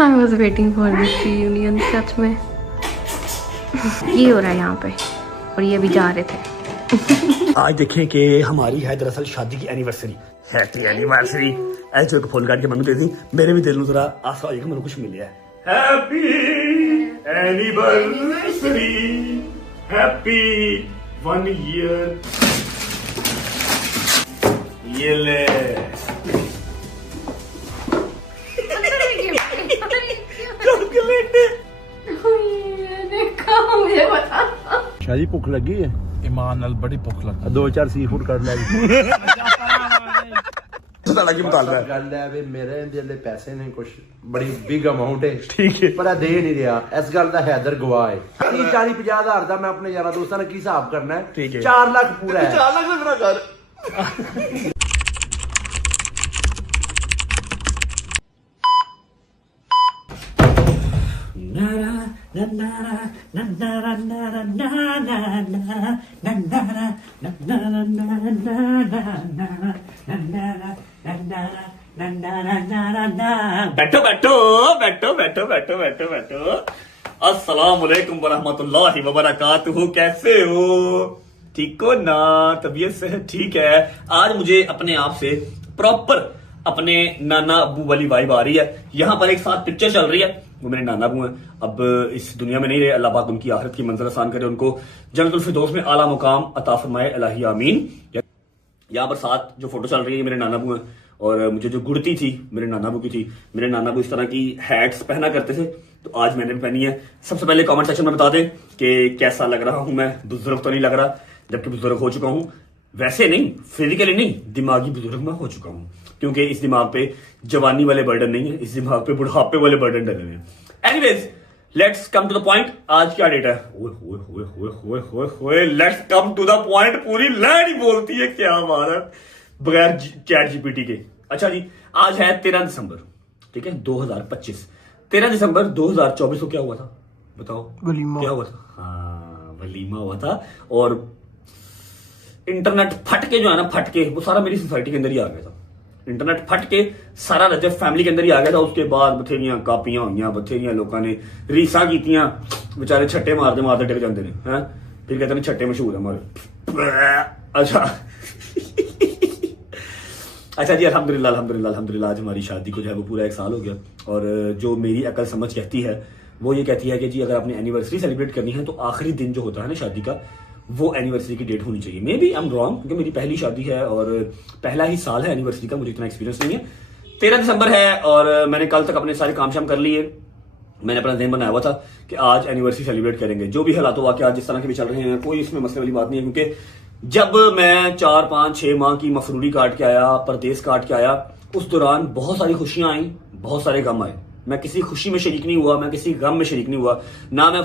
I was waiting for this reunion सच में। ये हो रहा है यहाँ पे और ये भी जा रहे थे। आज देखें कि हमारी है दरअसल शादी की एनिवर्सरी। Happy anniversary. ऐसे एक फोन काट के मनु दे दी, मेरे भी दिल में जरा आशा होगी कि मनु कुछ मिले है। Happy anniversary, happy 1 year. ये ले शादी भुख लगी है ईमान नाल बड़ी भुख लगी। 2-4 सी फूड कर लगी। साला की बता रहा है गल है वे मेरे दिले पैसे नहीं कुछ बड़ी बिग अमाउंट है ठीक है पर दे नहीं रहा इस गल दा हैदर गवाह है 40-50 हज़ार दा मैं अपने यारा दोस्तां ने की हिसाब करना है ठीक है 4 लाख पूरा है 4 लाख लगना कर। बैठो बैठो बैठो बैठो बैठो बैठो बैठो। अस्सलाम वालेकुम वरहमतुल्लाहि वबरकातुहू। कैसे हो? ठीक हो ना? तबीयत से ठीक है? आज मुझे अपने आप से प्रॉपर अपने नाना अब्बू वाली वाइब आ रही है। यहाँ पर एक साथ पिक्चर चल रही है, वो मेरे नाना अब्बू हैं, अब इस दुनिया में नहीं रहे। अल्लाह पाक उनकी आखिरत की मंजिल आसान करे, उनको जन्नतुल फिरदौस में आला मुकाम अता फरमाए, इलाही आमीन। यहाँ पर साथ जो फोटो चल रही है मेरे नाना अब्बू हैं, और मुझे जो गुड़ती थी मेरे नाना अब्बू की थी। मेरे नाना अब्बू इस तरह की हैट्स पहना करते थे, तो आज मैंने भी पहनी है। सबसे पहले कमेंट सेक्शन में बता दें कि कैसा लग रहा हूं मैं। बुजुर्ग तो नहीं लग रहा, जबकि बुजुर्ग हो चुका हूं। वैसे नहीं, फिजिकली नहीं, दिमागी बुजुर्ग मैं हो चुका हूं, क्योंकि इस दिमाग पे जवानी वाले बर्डन नहीं है, इस दिमाग पे बुढ़ापे वाले बर्डन डले हुए हैं। Anyways, let's come to the point. आज क्या डेट है? ओए होए होए होए होए होए होए, let's come to the point. पूरी लाइन ही बोलती है, क्या बात है, बगैर चैट जीपीटी के। अच्छा जी, आज है 13 दिसंबर, ठीक है, 2025। 13 दिसंबर 2024 को क्या हुआ था बताओ? वलीमा। क्या हुआ था? हाँ, वलीमा हुआ था। और इंटरनेट फटके जो है ना, फटके वो सारा मेरी सोसाइटी के अंदर ही आ गया था। इंटरनेट फट के सारा रजब फैमिली के अंदर ही आ गया था। उसके बाद बथेरियां कापियां हुई, बथेरियां लोगों ने रीसा कीतियां, बेचारे छट्टे मारते मारते टिक जाते हैं, हैं? फिर कहते हैं छट्टे मशहूर है हमारे। अच्छा अच्छा जी, अल्हम्दुलिल्लाह अल्हम्दुलिल्लाह अल्हम्दुलिल्लाह आज हमारी शादी को जो है वो पूरा 1 साल हो गया। और जो मेरी अकल समझ कहती है वो ये कहती है कि जी अगर आपने एनिवर्सरी सेलिब्रेट करनी है तो आखिरी दिन जो होता है ना शादी का, वो एनिवर्सरी की डेट होनी चाहिए। Maybe I am wrong, क्योंकि मेरी पहली शादी है और पहला ही साल है एनिवर्सरी का, मुझे इतना एक्सपीरियंस नहीं है। 13 दिसंबर है और मैंने कल तक अपने सारे काम शाम कर लिए। मैंने अपना दिन बनाया हुआ था कि आज एनिवर्सरी सेलिब्रेट करेंगे। जो भी हालात वाकयात जिस तरह के भी चल रहे हैं, कोई इसमें मसले वाली बात नहीं है, क्योंकि जब मैं 4, 5, 6 माह की मफरूरी काट के आया, परदेश काट के आया, उस दौरान बहुत सारी खुशियां आई, बहुत सारे गम आए। मैं किसी खुशी में शरीक नहीं हुआ, मैं किसी गम में शरीक नहीं हुआ। ना मैं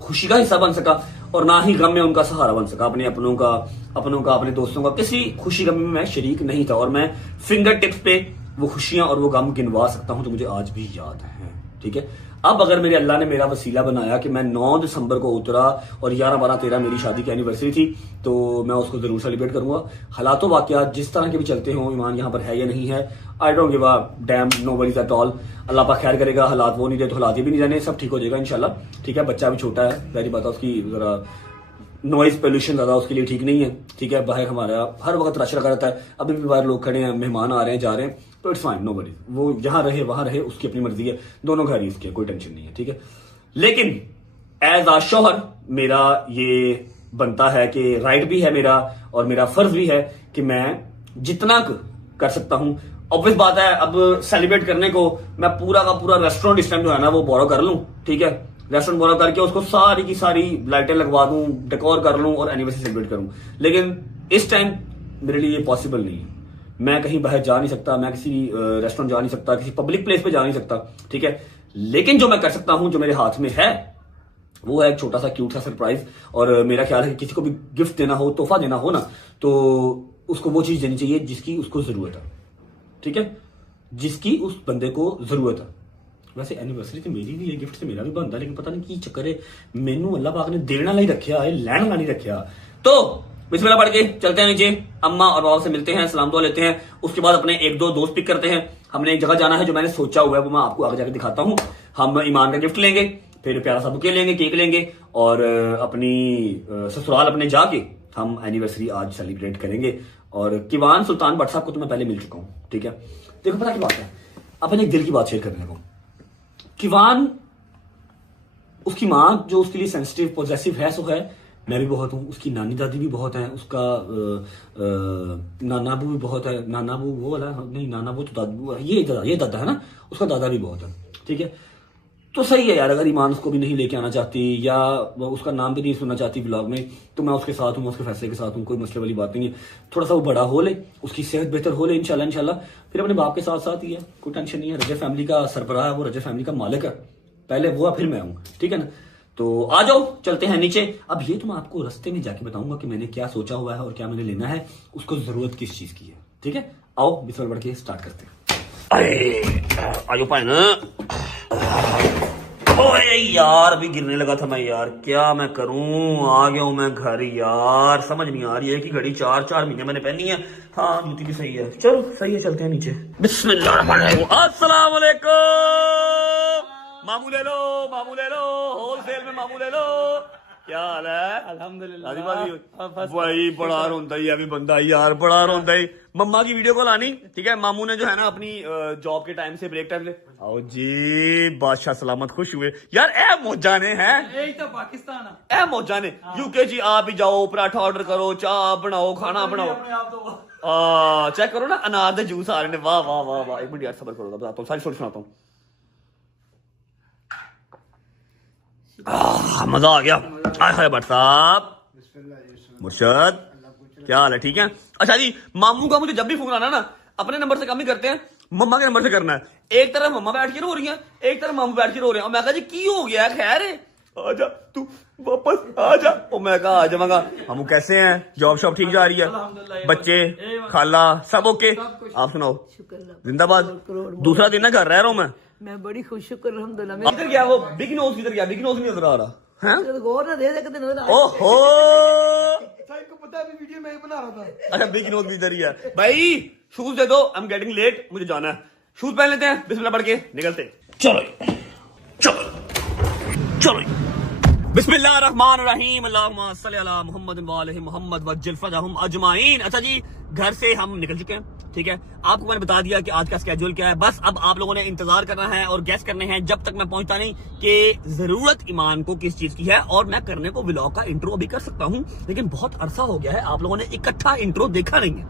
खुशी का हिस्सा बन सका और ना ही गम में उनका सहारा बन सका। अपने अपनों का, अपने दोस्तों का किसी खुशी गम में मैं शरीक नहीं था। और मैं फिंगर टिप्स पे वो खुशियां और वो गम गिनवा सकता हूं, तो मुझे आज भी याद है, ठीक है। अब अगर मेरे अल्लाह ने मेरा वसीला बनाया कि मैं 9 दिसंबर को उतरा और 11, 12, 13 मेरी शादी की एनिवर्सरी थी, तो मैं उसको जरूर सेलिब्रेट करूंगा। हालातों वाकयात जिस तरह के भी चलते हों, ईमान यहाँ पर है या नहीं है, I don't give a damn, nobody's at all. अल्लाह पाक खैर करेगा। हालात वो नहीं दे तो हालात भी नहीं जाने, सब ठीक हो जाएगा इंशाल्लाह, ठीक है। बच्चा भी छोटा है, पहली बात है, उसकी जरा नॉइज पोल्यूशन ज्यादा उसके लिए ठीक नहीं है, ठीक है। बाहर हमारा हर वक्त रश लगा रहता है, अभी भी बाहर लोग खड़े हैं, मेहमान आ रहे हैं, जा रहे हैं, तो इट्स फाइन, नोबडी, वो जहां रहे वहां रहे, उसकी अपनी मर्जी है, दोनों घर ही उसके, कोई टेंशन नहीं है, ठीक है। लेकिन एज आ शौहर मेरा ये बनता है कि राइट भी है मेरा और मेरा फर्ज भी है कि मैं जितना कर सकता हूं। ऑब्वियस बात है, अब सेलिब्रेट करने को मैं पूरा का पूरा रेस्टोरेंट इस टाइम जो है ना वो बोरो कर लूं, ठीक है। रेस्टोरेंट बोरो करके उसको सारी की सारी लाइटें लगवा दूं, डेकोर कर लूं और एनिवर्सरी सेलिब्रेट करूं, लेकिन इस टाइम मेरे लिए ये पॉसिबल नहीं है। मैं कहीं बाहर जा नहीं सकता, मैं किसी रेस्टोरेंट जा नहीं सकता, किसी पब्लिक प्लेस पे जा नहीं सकता, ठीक है। लेकिन जो मैं कर सकता हूं, जो मेरे हाथ में है, वो है एक छोटा सा क्यूट सा सरप्राइज। और मेरा ख्याल है कि किसी को भी गिफ्ट देना हो, तोहफा देना हो ना, तो उसको वो चीज देनी चाहिए जिसकी उसको जरूरत है, ठीक है, जिसकी उस बंदे को जरूरत है। वैसे एनिवर्सरी तो मेरी भी है, गिफ्ट तो मेरा भी बनता है, लेकिन पता नहीं की चक्कर है, मैनू अल्लाह पाक ने देने वाला ही रखा है, लैण वाला नहीं रखा। तो बिस्मिल्लाह पढ़ के चलते हैं नीचे, अम्मा और बाबा से मिलते हैं, सलाम दुआ लेते हैं, उसके बाद अपने एक दो दोस्त पिक करते हैं। हमने एक जगह जाना है जो मैंने सोचा हुआ है, वो मैं आपको आगे जाकर दिखाता हूँ। हम ईमान का गिफ्ट लेंगे, फिर प्यारा सा बुके लेंगे, केक लेंगे और अपनी ससुराल अपने जाके हम एनिवर्सरी आज सेलिब्रेट करेंगे। और किवान सुल्तान भट्ट साहब को तो मैं पहले मिल चुका हूँ, ठीक है। देखो पता क्या बात है, अपन एक दिल की बात शेयर करने लगा। किवान, उसकी माँ जो उसके लिए सेंसिटिव पोजेसिव है सो है, मैं भी बहुत हूँ, उसकी नानी दादी भी बहुत हैं, उसका नाना बू भी बहुत है। नाना बू वो वाला नहीं, नाना बू तो दादू, ये दादा है ना, उसका दादा भी बहुत है, ठीक है। तो सही है यार, अगर ईमान उसको भी नहीं लेके आना चाहती या उसका नाम भी नहीं सुनना चाहती व्लॉग में, तो मैं उसके साथ हूँ, उसके फैसले के साथ हूँ, कोई मसले वाली बात नहीं है। थोड़ा सा वो बड़ा हो ले, उसकी सेहत बेहतर हो ले, इंशाल्लाह फिर अपने बाप के साथ साथ ही है, कोई टेंशन नहीं है। रजब फैमिली का सरबराह है वो, रजब फैमिली का मालिक है, पहले वो है फिर मैं हूँ, ठीक है ना। तो आ जाओ चलते हैं नीचे। अब ये तो मैं आपको रास्ते में जाके बताऊंगा कि मैंने क्या सोचा हुआ है और क्या मैंने लेना है, उसको जरूरत किस चीज की है, ठीक है। आओ बिस्मिल्लाह बढ़ के स्टार्ट करते हैं। आयो पाए ना, ओए यार अभी गिरने लगा था मैं यार, क्या मैं करूं, आ गया हूं मैं घर यार, समझ नहीं आ रही है कि घड़ी 4 महीने मैंने पहनी है। हाँ जूती भी सही है, चलो सही है, चलते हैं नीचे। बिस्मिल्लाह, अस्सलाम वालेकुम। मामू ले लो, होलसेल में मामू ले लो। क्या हाल है? अल्हम्दुलिल्लाह। भाई बड़ा रोंदा ही अभी बंदा यार, बड़ा रोंदा ही। मम्मा की वीडियो कॉल आनी, ठीक है। मामू ने जो है ना अपनी जॉब के टाइम से ब्रेक टाइम से, आओ जी बादशाह सलामत खुश हुए यार। ए मौजा ने है, यही तो पाकिस्तान है, ए मौजा ने। यूके जी आप ही जाओ, पराठा ऑर्डर करो, चाह बनाओ, खाना बनाओ, चेक करो ना अनार दे जूस आ रहे हैं, वाह वाह वाह वाह। एक मिनट यार सबर करो, बताता हूँ, सारी स्टोरी सुनाता हूँ। मजा आ गया। आए भट्ट साहब, मुर्शद क्या हाल है, ठीक है। अच्छा जी, मामू का मुझे जब भी फोन आना ना, अपने नंबर से कम ही करते हैं, मम्मा के नंबर से करना है। एक तरफ मम्मा बैठ के रो रही है, एक तरफ मामू बैठ के रो रहे हैं, और मैं कहा जी की हो गया है, खैर है, आजा तू वापस आजा। और मैं कहा आ जाऊंगा। मामू कैसे हैं, जॉब शॉप ठीक जा रही है, बच्चे खाला सब ओके, आप सुनाओ? जिंदाबाद। दूसरा दिन ना घर रह रहा हूँ मैं बड़ी खुश शुक्र अल्हम्दुलिल्लाह। किधर गया वो बिग नोज, किधर गया? बिग नोज नहीं नजर आ रहा है। गौर ना दे दे नजर आ। ओहो को पता है वीडियो मैं ही बना रहा था। अच्छा बिग नोज भी इधर ही है। भाई शूज दे दो, आई एम गेटिंग लेट, मुझे जाना है। शूज पहन लेते हैं, बिस्मिल्लाह पढ़ के निकलते। चलो बिस्मिल्लाहिर्रहमानिर्रहीम, अल्लाहुम्मा सल्ली अला मुहम्मद व आले मुहम्मद वज्जिल फरजहुम अजमाइन। अच्छा जी, घर से हम निकल चुके हैं, ठीक है। आपको मैंने बता दिया कि आज का स्केड्यूल क्या है। बस अब आप लोगों ने इंतजार करना है और गैस करने हैं जब तक मैं पहुंचता नहीं कि जरूरत ईमान को किस चीज की है। और मैं करने को व्लॉग का इंट्रो अभी कर सकता हूं, लेकिन बहुत अरसा हो गया है आप लोगों ने इकट्ठा इंट्रो देखा नहीं है।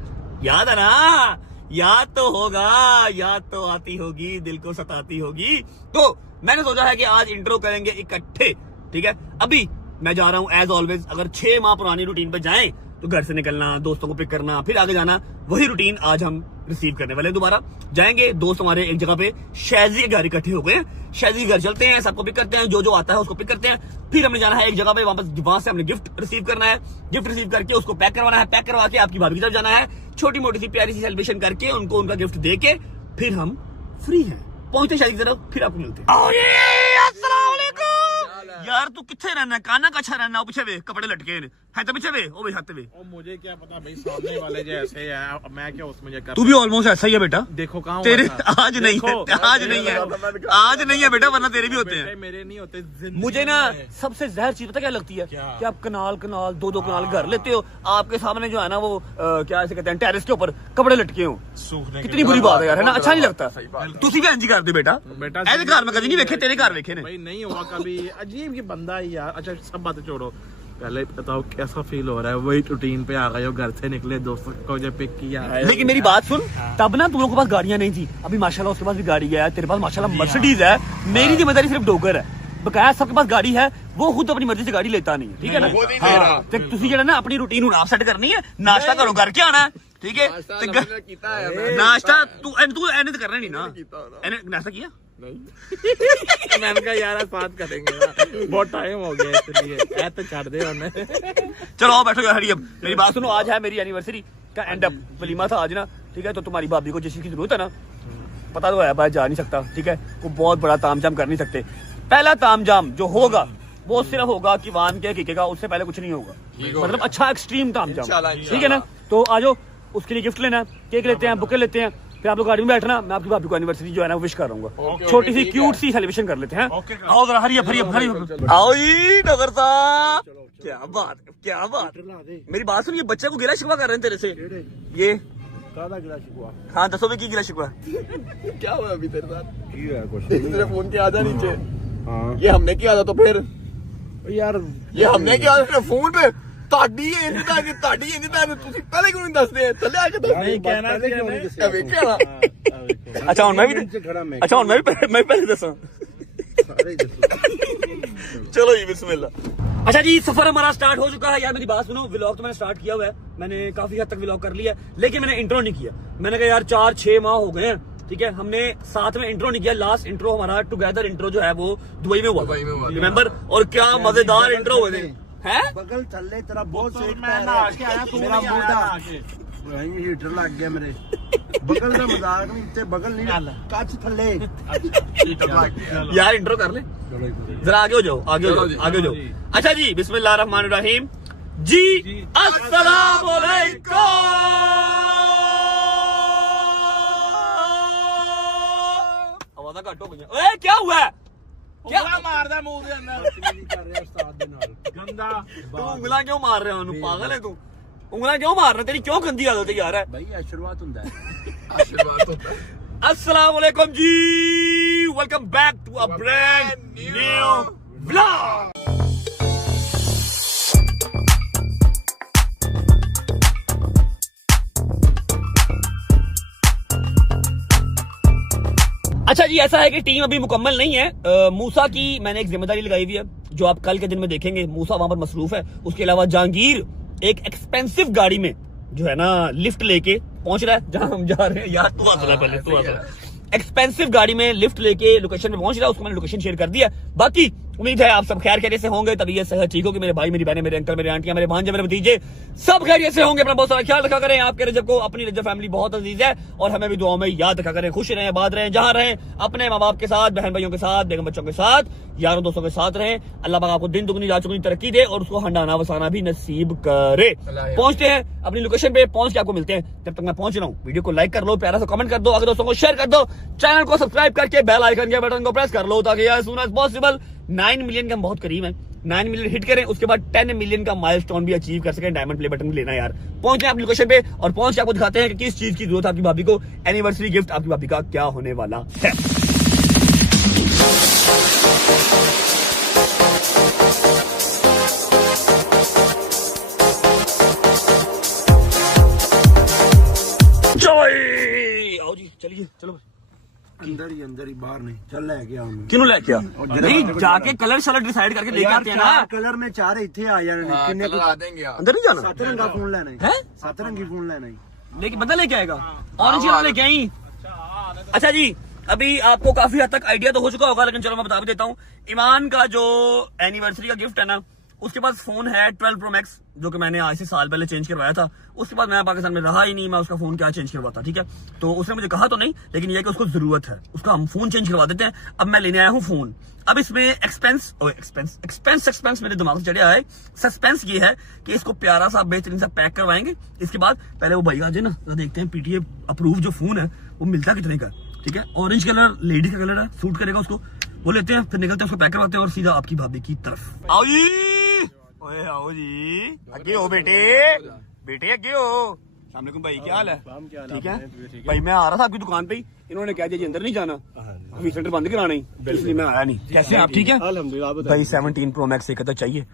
याद है ना? याद तो होगा, याद तो आती होगी, दिल को सताती होगी। तो मैंने सोचा है कि आज इंट्रो करेंगे इकट्ठे, ठीक है। अभी मैं जा रहा हूं एज ऑलवेज, अगर 6 माह पुरानी रूटीन पे जाएं तो घर से निकलना, दोस्तों को पिक करना, फिर आगे जाना, वही रूटीन आज हम रिसीव करने वाले। दोबारा जाएंगे, दोस्त हमारे एक जगह पे शायजी के घर इकट्ठे हो गए, शायजी के घर चलते हैं, सबको पिक करते हैं, जो आता है उसको पिक करते हैं। फिर हमने जाना है एक जगह पे, वहां से हमने गिफ्ट रिसीव करना है, गिफ्ट रिसीव करके उसको पैक करवाना है, पैक करवा के आपकी भाभी की तरफ जाना है, छोटी मोटी सी प्यारी सी सेलिब्रेशन करके उनको उनका गिफ्ट दे के फिर हम फ्री हैं, पहुंचते शादी की तरफ, फिर आपको मिलते हैं। यार तू किथे रहना है? काना कच्छा रहना, पीछे वे कपड़े लटके हैं तो पीछे वे, ओ भाई हाथ वे। और मुझे क्या पता भाई, सामने वाले जैसे है, मैं क्या उसमें कर। तू भी ऑलमोस्ट ऐसा ही है बेटा। देखो कहाँ तेरे आज नहीं है, आज नहीं है बेटा, वरना तेरे भी होते हैं, मेरे नहीं होते। मुझे ना सबसे जहर चीज पता क्या लगती है? कि आप कनाल 2 घर लेते हो, आपके सामने जो है ना वो क्या ऐसे कहते हैं, टेरेस के ऊपर कपड़े लटके हो, कितनी बुरी बात है यार, है ना? अच्छा नहीं लगता। तुसी भी इंज कर दो बेटा, ऐसे घर में कभी नहीं देखे, तेरे घर देखे भाई नहीं हुआ कभी। अजीब ये बंदा है यार। अच्छा सब बातें छोड़ो, पहले बताओ कैसा फील हो रहा है? वही रूटीन पे आ गए हो, घर से निकले, दोस्तों को जो पिक किया है। लेकिन मेरी बात सुन, तब ना तुम लोगों के पास गाड़ियां नहीं थी, अभी माशाल्लाह उसके पास भी गाड़ी है, तेरे पास माशाल्लाह मर्सिडीज है, मेरी जिम्मेदारी सिर्फ डोगर है। बकाया सबके पास गाड़ी है, वो खुद अपनी मर्जी से गाड़ी लेता नहीं है, ठीक है ना? हाँ, तो तुसी जो है ना अपनी रूटीन हूं आप सेट करनी है, नाश्ता करो, घर के आना है, ठीक है? नाश्ता तू एने तो करना नहीं ना, नाश्ता किया मैंने कहा यार बात करेंगे, बहुत टाइम हो गया इसलिए तो छाड़ दे उन्हें। चलो आओ बैठो यार। अब मेरी बात सुनो, आज है मेरी एनिवर्सरी का एंड अप, वलीमा था आज ना, ठीक है। तो तुम्हारी भाभी को जिस चीज की जरूरत है ना, पता तो है भाई, जा नहीं सकता, ठीक है, वो बहुत बड़ा तामझाम कर नहीं सकते। पहला तामझाम जो होगा वो सिर्फ होगा किवान के हकीके का, उससे पहले कुछ नहीं होगा। मतलब अच्छा एक्सट्रीम तामझाम, ठीक है ना। तो आ जाओ, उसके लिए गिफ्ट लेना है, केक लेते हैं, बुके लेते हैं, फिर आप लोग गाड़ी में बैठना, मैं आपकी भाभी को एनिवर्सरी जो है ना विश कर रहा हूँ, छोटी सी क्यूट सी सेलिब्रेशन कर लेते हैं। आओ जरा, हरी आओ जी नगर साहब, क्या बात क्या बात। मेरी बात सुनिए, बच्चे को गिला शिकवा कर रहे हैं तेरे से ये। हाँ दसो भी की गिला शिकवा क्या हुआ अभी तेरे साथ? तेरे फोन के आ जा नीचे। ये हमने किया था तो फिर यार ये हमने किया था फोन पे। ਤੁਹਾਡੀ ਇੰਨੀ ਤਾਂ ਤੁਸੀਂ ਪਹਿਲੇ ਕਿਉਂ ਨਹੀਂ ਦੱਸਦੇ? ਥੱਲੇ ਆ ਕੇ ਦੱਸ। ਨਹੀਂ ਕਹਿਣਾ ਸੀ ਵੇਖਿਆ। अच्छा ਹੁਣ मैं पहले दसा। चलो जी बिस्मिल्लाह। अच्छा जी, सफर हमारा स्टार्ट हो चुका है यार। मेरी बात सुनो, व्लॉग तो मैंने स्टार्ट किया हुआ है, मैंने काफी हद तक व्लॉग कर लिया है, लेकिन मैंने इंट्रो नहीं किया। मैंने कहा यार 4-6 माह हो गए हैं, ठीक है, हमने साथ में इंट्रो नहीं किया। लास्ट इंट्रो हमारा टुगेदर इंट्रो जो है वो दुबई में हुआ, रिमेम्बर? और क्या मजेदार इंट्रो हुए थे हैं। बगल चले तेरा बहुत सेक मैं नहा के आया, तू मेरा नहीं आया बूढ़ा नहा के। वहीं हीटर लग गया मेरे। बगल का मजाक नहीं, ते बगल नहीं, कच थले। यार इंट्रो कर ले जरा, आगे हो जाओ, आगे हो जाओ। अच्छा जी, बिस्मिल्लाहिर्रहमानिर्रहीम जी, अस्सलाम वालेकुम। आवाज़ घट हो गई। ओए क्या हुआ है? क्या मारदा मुंह दे अंदर कर रहा उस्ताद दे नाल गंदा। तू उंगला क्यों मार रहे हो? पागल है तू? उंगला क्यों मार रहा? तेरी क्यों गंदी आदत है यार? भाई आशीर्वाद हुंदा है। आशीर्वाद होता है। अस्सलाम वालेकुम जी, welcome back to a brand new vlog. अच्छा जी, ऐसा है कि टीम अभी मुकम्मल नहीं है। मूसा की मैंने एक जिम्मेदारी लगाई हुई है, जो आप कल के दिन में देखेंगे। मूसा वहां पर मसरूफ है, उसके अलावा जहांगीर एक एक्सपेंसिव गाड़ी में जो है ना लिफ्ट लेके पहुंच रहा है जहां हम जा रहे हैं। यार तू आ पहले, तू आ। एक्सपेंसिव गाड़ी में लिफ्ट लेके लोकेशन पे पहुंच रहा है, उसको मैंने लोकेशन शेयर कर दिया। बाकी उम्मीद है आप सब खैर खैरियत से होंगे, तबीयत सेहत ठीक होगी। मेरे भाई, मेरी बहनें, मेरे अंकल, मेरे आंटियां, मेरे भांजे, मेरे भतीजे सब खैरियत से होंगे। अपना बहुत सारा ख्याल रखा करें। आपके रजब को अपनी रजब फैमिली बहुत अजीज है, और हमें भी दुआओं में याद रखा करें। खुश रहें, आबाद रहें, जहां रहें, अपने माँ बाप के साथ, बहन भाइयों के साथ, बेगम बच्चों के साथ, यारों दोस्तों के साथ रहें। अल्लाह पाक आपको दिन दुगनी रात चौगुनी तरक्की दे और उसको हंडाना वसाना भी नसीब करे। पहुंचते हैं अपनी लोकेशन पे, पहुंच के आपको मिलते हैं। जब तक मैं पहुंच रहा हूँ, वीडियो को लाइक कर लो, प्यारा सा कमेंट कर दो, अगर दोस्तों को शेयर कर दो, चैनल को सब्सक्राइब करके बेल आइकन के बटन को प्रेस कर लो, ताकि as soon as possible 9 million के हम बहुत करीब हैं, 9 मिलियन हिट करें, उसके बाद 10 मिलियन का माइलस्टोन भी अचीव कर सकें। डायमंड प्ले बटन लेना यार। पहुंचे अपनी लोकेशन पे और पहुंच के आपको दिखाते हैं कि किस चीज की जरूरत है आपकी भाभी को। एनिवर्सरी गिफ्ट आपकी भाभी का क्या होने वाला है। आओ जी, चलिए चलो। अंदर ही बाहर नहीं, चल लेके आओ। किन्नू लेके आ? नहीं, जाके कलर शलर डिसाइड करके लेके आते हैं ना। कलर में चार इथे आ जाने ने। किन्ने को ला देंगे आप। अंदर नहीं जाना। 7 रंग का फोन लेना है, 7 रंगी फोन लेना है। लेकिन बंदा लेके आएगा, ऑरेंज वाला लेके आई। अच्छा जी, अभी आपको काफी हद तक आइडिया तो हो चुका होगा, लेकिन चलो मैं बता भी देता हूँ। ईमान का जो एनिवर्सरी का गिफ्ट है ना, उसके पास फोन है 12 Pro Max, जो कि मैंने आज से साल पहले चेंज करवाया था। उसके बाद मैं पाकिस्तान में रहा ही नहीं, मैं उसका फोन क्या चेंज करवाता, ठीक है। तो उसने मुझे कहा तो नहीं, लेकिन यह कि उसको जरूरत है, उसका हम फोन चेंज करवा देते हैं। अब मैं लेने आया हूँ फोन। अब इसमें एक्सपेंस मेरे दिमाग से चढ़ आया है। सस्पेंस ये है कि इसको प्यारा सा बेहतरीन सा पैक करवाएंगे। इसके बाद पहले वो भाई आ जाए ना, तो देखते हैं पीटीए अप्रूव जो फोन है वो मिलता कितने का, ठीक है। ऑरेंज कलर लेडी का कलर है, सूट करेगा उसको, वो लेते हैं, फिर निकलते हैं, उसको पैक करवाते हैं और सीधा आपकी भाभी की तरफ। आओ जी, ओए आओ जी, आगे हो बेटे, बेटे आगे हो। अस्सलाम वालेकुम भाई, क्या हाल है? ठीक है भाई, मैं आ रहा था आपकी दुकान पे ही, इन्होंने कहा जी अंदर नहीं जाना, अभी सेंटर बंद कराना ही, इसलिए मैं आया नहीं। कैसे आप? ठीक है भाई। 17 Pro Max एक चाहिए,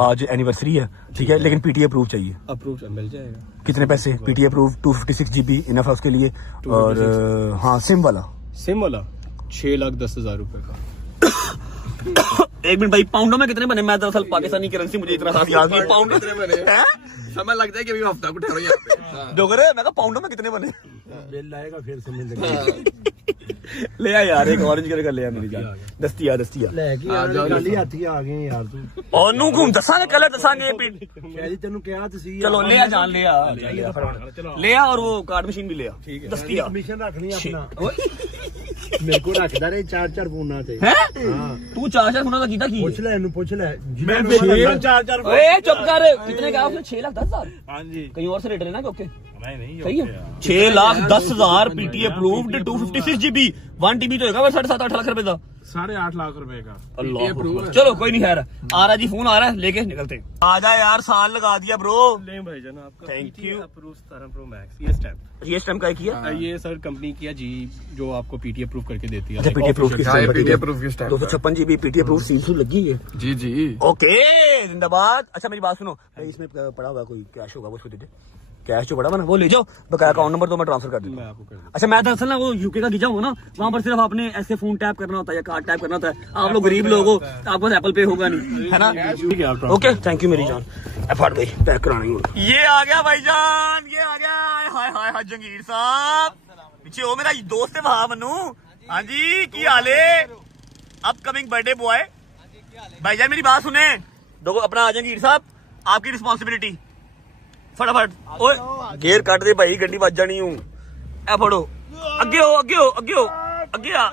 आज एनिवर्सरी है, ठीक है, लेकिन पीटीए अप्रूव चाहिए। अप्रूव मिल जाएगा। कितने पैसे? पीटीए अप्रूव 256 GB इनफ है उसके लिए। और हाँ, सिम वाला 6,10,000 रुपए का। एक मिनट भाई, पाउंडों में कितने बने? मैं दरअसल पाकिस्तानी करेंसी मुझे इतना खास याद नहीं। पाउंड कितने बने? समय लग जाए कि अभी हफ्ता को ठहरो यहाँ पे। डोगरे, मैं कहा पाउंडों में कितने बने? बिल आएगा फिर समझ लेंगे। ले आ यार, एक ऑरेंज कलर का ले आ मेरी जान। दस्तिया लेके यार गाली आती आ गए यार तू। और नू घूम दसांगे कलर दसांगे शायद तेनू क्या तुसी। चलो ले आ जान, ले आ और वो कार्ड मशीन भी ले आ। दस्तिया मिशन रखनी अपना। ਮੇਰੇ ਕੋਲ ਰੱਖਦਾ ਰਹੇ 4-4 ਫੋਨਾਂ ਤੇ ਹੈ ਹਾਂ ਤੂੰ 4 ਫੋਨਾਂ ਦਾ ਕੀਤਾ ਕੀ ਪੁੱਛ ਲੈ ਇਹਨੂੰ ਪੁੱਛ ਲੈ मैं चार ਓਏ ਚੁੱਪ ਕਰ कितने का उसने 6 लाख 10 हजार हाँ जी कहीं और से रेट लेना ओके नहीं सही है 6 लाख 10 हजार पीटी अप्रूव्ड 256 GB 1 TB तो होगा 7.5 लाख रुपए का 8.5 लाख रुपए का अल्लाह चलो कोई नहीं खैर आ रहा जी फोन आ रहा है लेके निकलते आजा यार साल लगा दिया ब्रो नहीं भाईजान आपका Thank you. Approve 17 pro max ये स्टैम्प ये स्टैम्प का किया ये सर कंपनी किया जी जो आपको पीटी अप्रूव करके देती है अच्छा पीटी अप्रूव की हाँ, ये PT approved की stamp 256 GB PT approve seal लगी है जी जी ओके जिंदाबाद अच्छा मेरी बात सुनो भाई इसमें पड़ा हुआ कोई कैश होगा वो उसको दे दे कैश जो पड़ा हुआ ना वो ले जाओ बकाया अकाउंट नंबर तो मैं ट्रांसफर कर दूंगा अच्छा मैं दरअसल ना वो यूके का गिजा हूँ ना वहाँ पर सिर्फ आपने ऐसे फोन टैप करना होता है या कार्ड टैप करना होता है आप लोग गरीब लोग हो आपके पास एप्पल पे होगा नहीं है ना ओके थैंक यू मेरी जान एफर्ट भाई पैक करानी होगी ये आ गया भाईजान ये आ गया हाय हाय हाय जंगीर साहब पीछे हो मेरा दोस्त है वहां मनु हाँ जी की हाल है अपकमिंग बर्थडे बॉय भाईजान मेरी बात सुने देखो अपना जंगीर साहब आपकी रिस्पॉन्सिबिलिटी फटाफट ओए गेयर काट दे भाई गड्डी बज जानी हूं ए फड़ो अगे हो अगे हो अगे हो अगे आ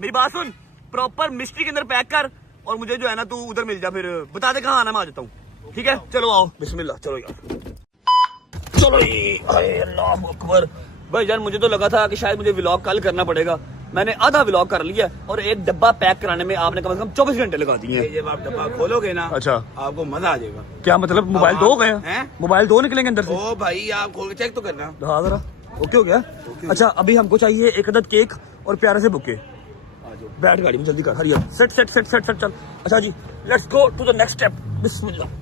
मेरी बात सुन प्रॉपर मिस्ट्री के अंदर पैक कर और मुझे जो है ना तू उधर मिल जा फिर बता दे कहाँ आना मैं आ जाता हूँ ठीक है चलो आओ बिस्मिल्लाह चलो यार चलो अल्लाह अकबर भाई यार मुझे तो लगा था कि शायद मुझे व्लॉग कल करना पड़ेगा मैंने आधा व्लॉग कर लिया और एक डब्बा पैक कराने में आपने कम से कम 24 घंटे लगा दिए हैं जब आप डब्बा खोलोगे ना अच्छा आपको मजा आ जाएगा क्या मतलब मोबाइल दो गए हैं? मोबाइल दो निकलेंगे अंदर से ओ भाई आप खोल के चेक तो करना हाँ जरा ओके हो गया अच्छा अभी हमको चाहिए एक अदद केक और प्यारे से बुके बैठ गाड़ी में जल्दी कर Hariya set set set set set चल अच्छा जी let's go to the next step बिस्मिल्लाह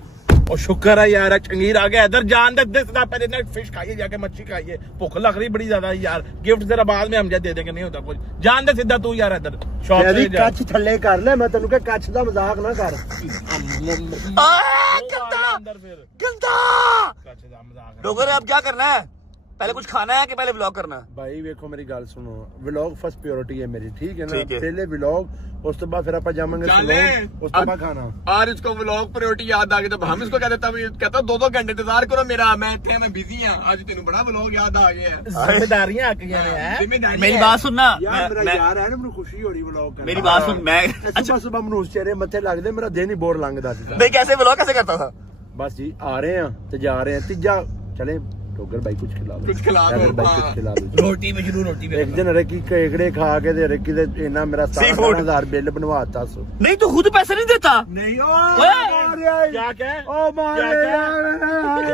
और शुक्र है यार चंगीर आ गया इधर जान दे पहले ना फिश खाइए जाके मच्छी खाइए भूख लग रही बड़ी ज्यादा यार गिफ्ट जरा बाद में हम दे देंगे नहीं होता कुछ जान दे सीधा तू यार इधर शॉप पे जा ਕੱਚ ਥੱਲੇ ਕਰ ਲੈ ਮੈਂ ਤੈਨੂੰ ਕਿਹਾ ਕੱਚ ਦਾ ਮਜ਼ਾਕ ਨਾ ਕਰ अंदर फिर गंदा डोगर अब क्या करना है पहले कुछ खाना है कि पहले व्लॉग करना है ਭਾਈ ਵੇਖੋ ਮੇਰੀ ਗੱਲ ਸੁਣੋ ਵਲੌਗ ਫਸਟ ਪ੍ਰਾਇੋਰਟੀ ਹੈ ਮੇਰੀ ਠੀਕ ਹੈ ਨਾ ਠੀਕ ਹੈ। ਪਹਿਲੇ ਵਲੌਗ ਉਸ ਤੋਂ ਬਾਅਦ ਫਿਰ ਆਪਾਂ ਜਾਵਾਂਗੇ ਸਲੂਨ ਉਸ ਤੋਂ ਬਾਅਦ ਖਾਣਾ और इसको व्लॉग प्रायोरिटी याद आ गई तो हम इसको कहते तब कहता 2-2 घंटे इंतजार करो मेरा मैं इतने मैं बिजी हाँ आज तेन बड़ा व्लॉग याद आ गया है जिम्मेदारियां आ गई हैं जिम्मेदारी मेरी है। बात सुनना ਯਾਰ ਮੇਰਾ मैं- ਯਾਰ ਹੈ ਨਾ ਮੈਨੂੰ ਖੁਸ਼ੀ ਹੋ ਰਹੀ ਵਲੌਗ ਕਰਨ मेरी बात सुन मैं ਸੁਬਹ ਸੁਬਹ ਮੈਨੂੰ ਉਸ ਚਿਹਰੇ ਮੱਥੇ ਲੱਗਦੇ ਮੇਰਾ ਦਿਨ ਹੀ ਬੋਰ ਲੰਘਦਾ ਸੀ मैं कैसे व्लॉग कैसे करता था ਬਸ ਜੀ ਆ ਰਹੇ ਆ ਤੇ ਜਾ ਰਹੇ ਆ ਤੀਜਾ ਚਲੇ ਟੋਗਰ ਬਾਈ ਕੁਝ ਖਿਲਾ ਦੋ कुछ खिला दो, ਟੋਗਰ ਬਾਈ हाँ। ਕੁਝ ਖਿਲਾ ਦੋ रोटी में जरूर रोटी में ਇੱਕ ਦਿਨ ਰੱਕੀ ਕੇਕੜੇ ਖਾ ਕੇ ਤੇ ਰੱਕੀ ਦੇ ਇਹਨਾਂ ਮੇਰਾ Seafood। 17,000 ਬਿੱਲ ਬਣਵਾਤਾ ਸੋ नहीं तो खुद पैसे नहीं देता ਨਹੀਂ क्या क्या ਓ ਮਾਰੇ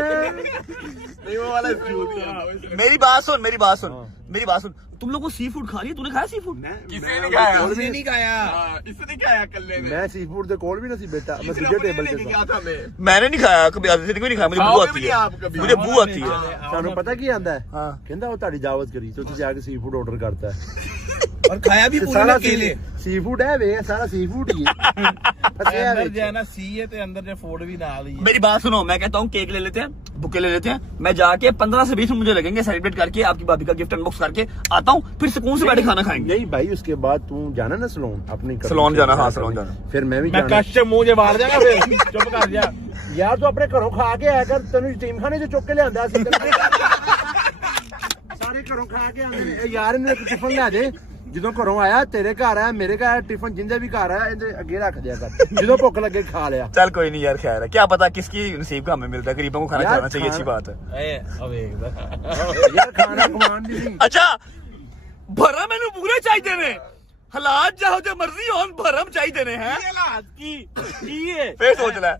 नहीं वो वाला झूठ है। मेरी बात सुन मेरी बात सुन मेरी बात सुन तुम लोग को सी फूड खा लिया तूने खाया सी फूड किसी ने खाया उसने नहीं खाया हाँ, इसने खाया कल्ले ने ਮੈਂ ਸੀਫੂਡ ਦੇ ਕੋਲ ਵੀ ਨਾ ਸੀ ਬੇਟਾ ਮੈਂ किसी ने ਦੂਜੇ अपने ਟੇਬਲ लेके ਤੇ गया ਸੀ था मैं मैंने नहीं खाया कभी आदत से नहीं खाया मुझे बू खाओगे आती भी नहीं आप है कभी। मुझे बू आती है ਤੁਹਾਨੂੰ ਪਤਾ ਕੀ ਆਂਦਾ ਹੈ ਹਾਂ। ਕਹਿੰਦਾ ਉਹ ਤੁਹਾਡੀ ਦਾਵਤ ਕਰੀ ਤੇ ਉੱਥੇ ਜਾ ਕੇ ਸੀਫੂਡ ਆਰਡਰ ਕਰਤਾ ਹੈ और खाया भी पूरे ਸਾਰਾ अकेले ਸੀਫੂਡ ਹੈ ਵੇ ਸਾਰਾ ਸੀਫੂਡ ਹੀ ਹੈ ਫਸਿਆ अंदर ਵਿੱਚ। जो है ना सी है तो अंदर जो फूड भी नाल ही है मेरी बात सुनो मैं कहता हूँ केक ले लेते हैं बुके ले लेते हैं मैं जाके 15 से 20 मिनट मुझे लगेंगे सेलिब्रेट करके आपकी भाभी का गिफ्ट अनबॉक्स करके आता हूँ फिर सुकून से बैठे खाना खाएंगे नहीं भाई उसके बाद तू जाना ना सलोन अपनी सलोन जाना, हाँ, सलोन जाना। फिर मैं भी मैं जाना कश मुंह जे मार जाएगा फिर चुप कर जा यार तू अपने घरों खा के आया कर तेन यतीम खाने जो चुक के लिया सारे घरों खा के आंदे यार इन्हें एक टिफन ला दे ਜਦੋਂ ਘਰੋਂ ਆਇਆ ਤੇਰੇ ਘਰ ਆਇਆ ਮੇਰੇ ਘਰ ਆਇਆ ਟਿਫਨ ਜਿੰਦੇ ਵੀ ਘਰ ਆਇਆ ਇਹਦੇ ਅੱਗੇ ਰੱਖ ਦਿਆ ਕਰ ਜਦੋਂ ਭੁੱਖ ਲੱਗੇ ਖਾ ਲਿਆ चल कोई नहीं यार खैर है क्या पता किसकी नसीब का हमें मिलता है गरीबों को खाना यार, खिलाना चाहिए अच्छी खाना- बात है ਯਾਰ ਖਾਣਾ ਕਮਾਉਣ ਦੀ ਨਹੀਂ अच्छा भरम मैंने पूरे चाहिए ने हालात चाहो जो मर्जी हो भरम चाहिए ने हैं हालात की है फिर सोच ले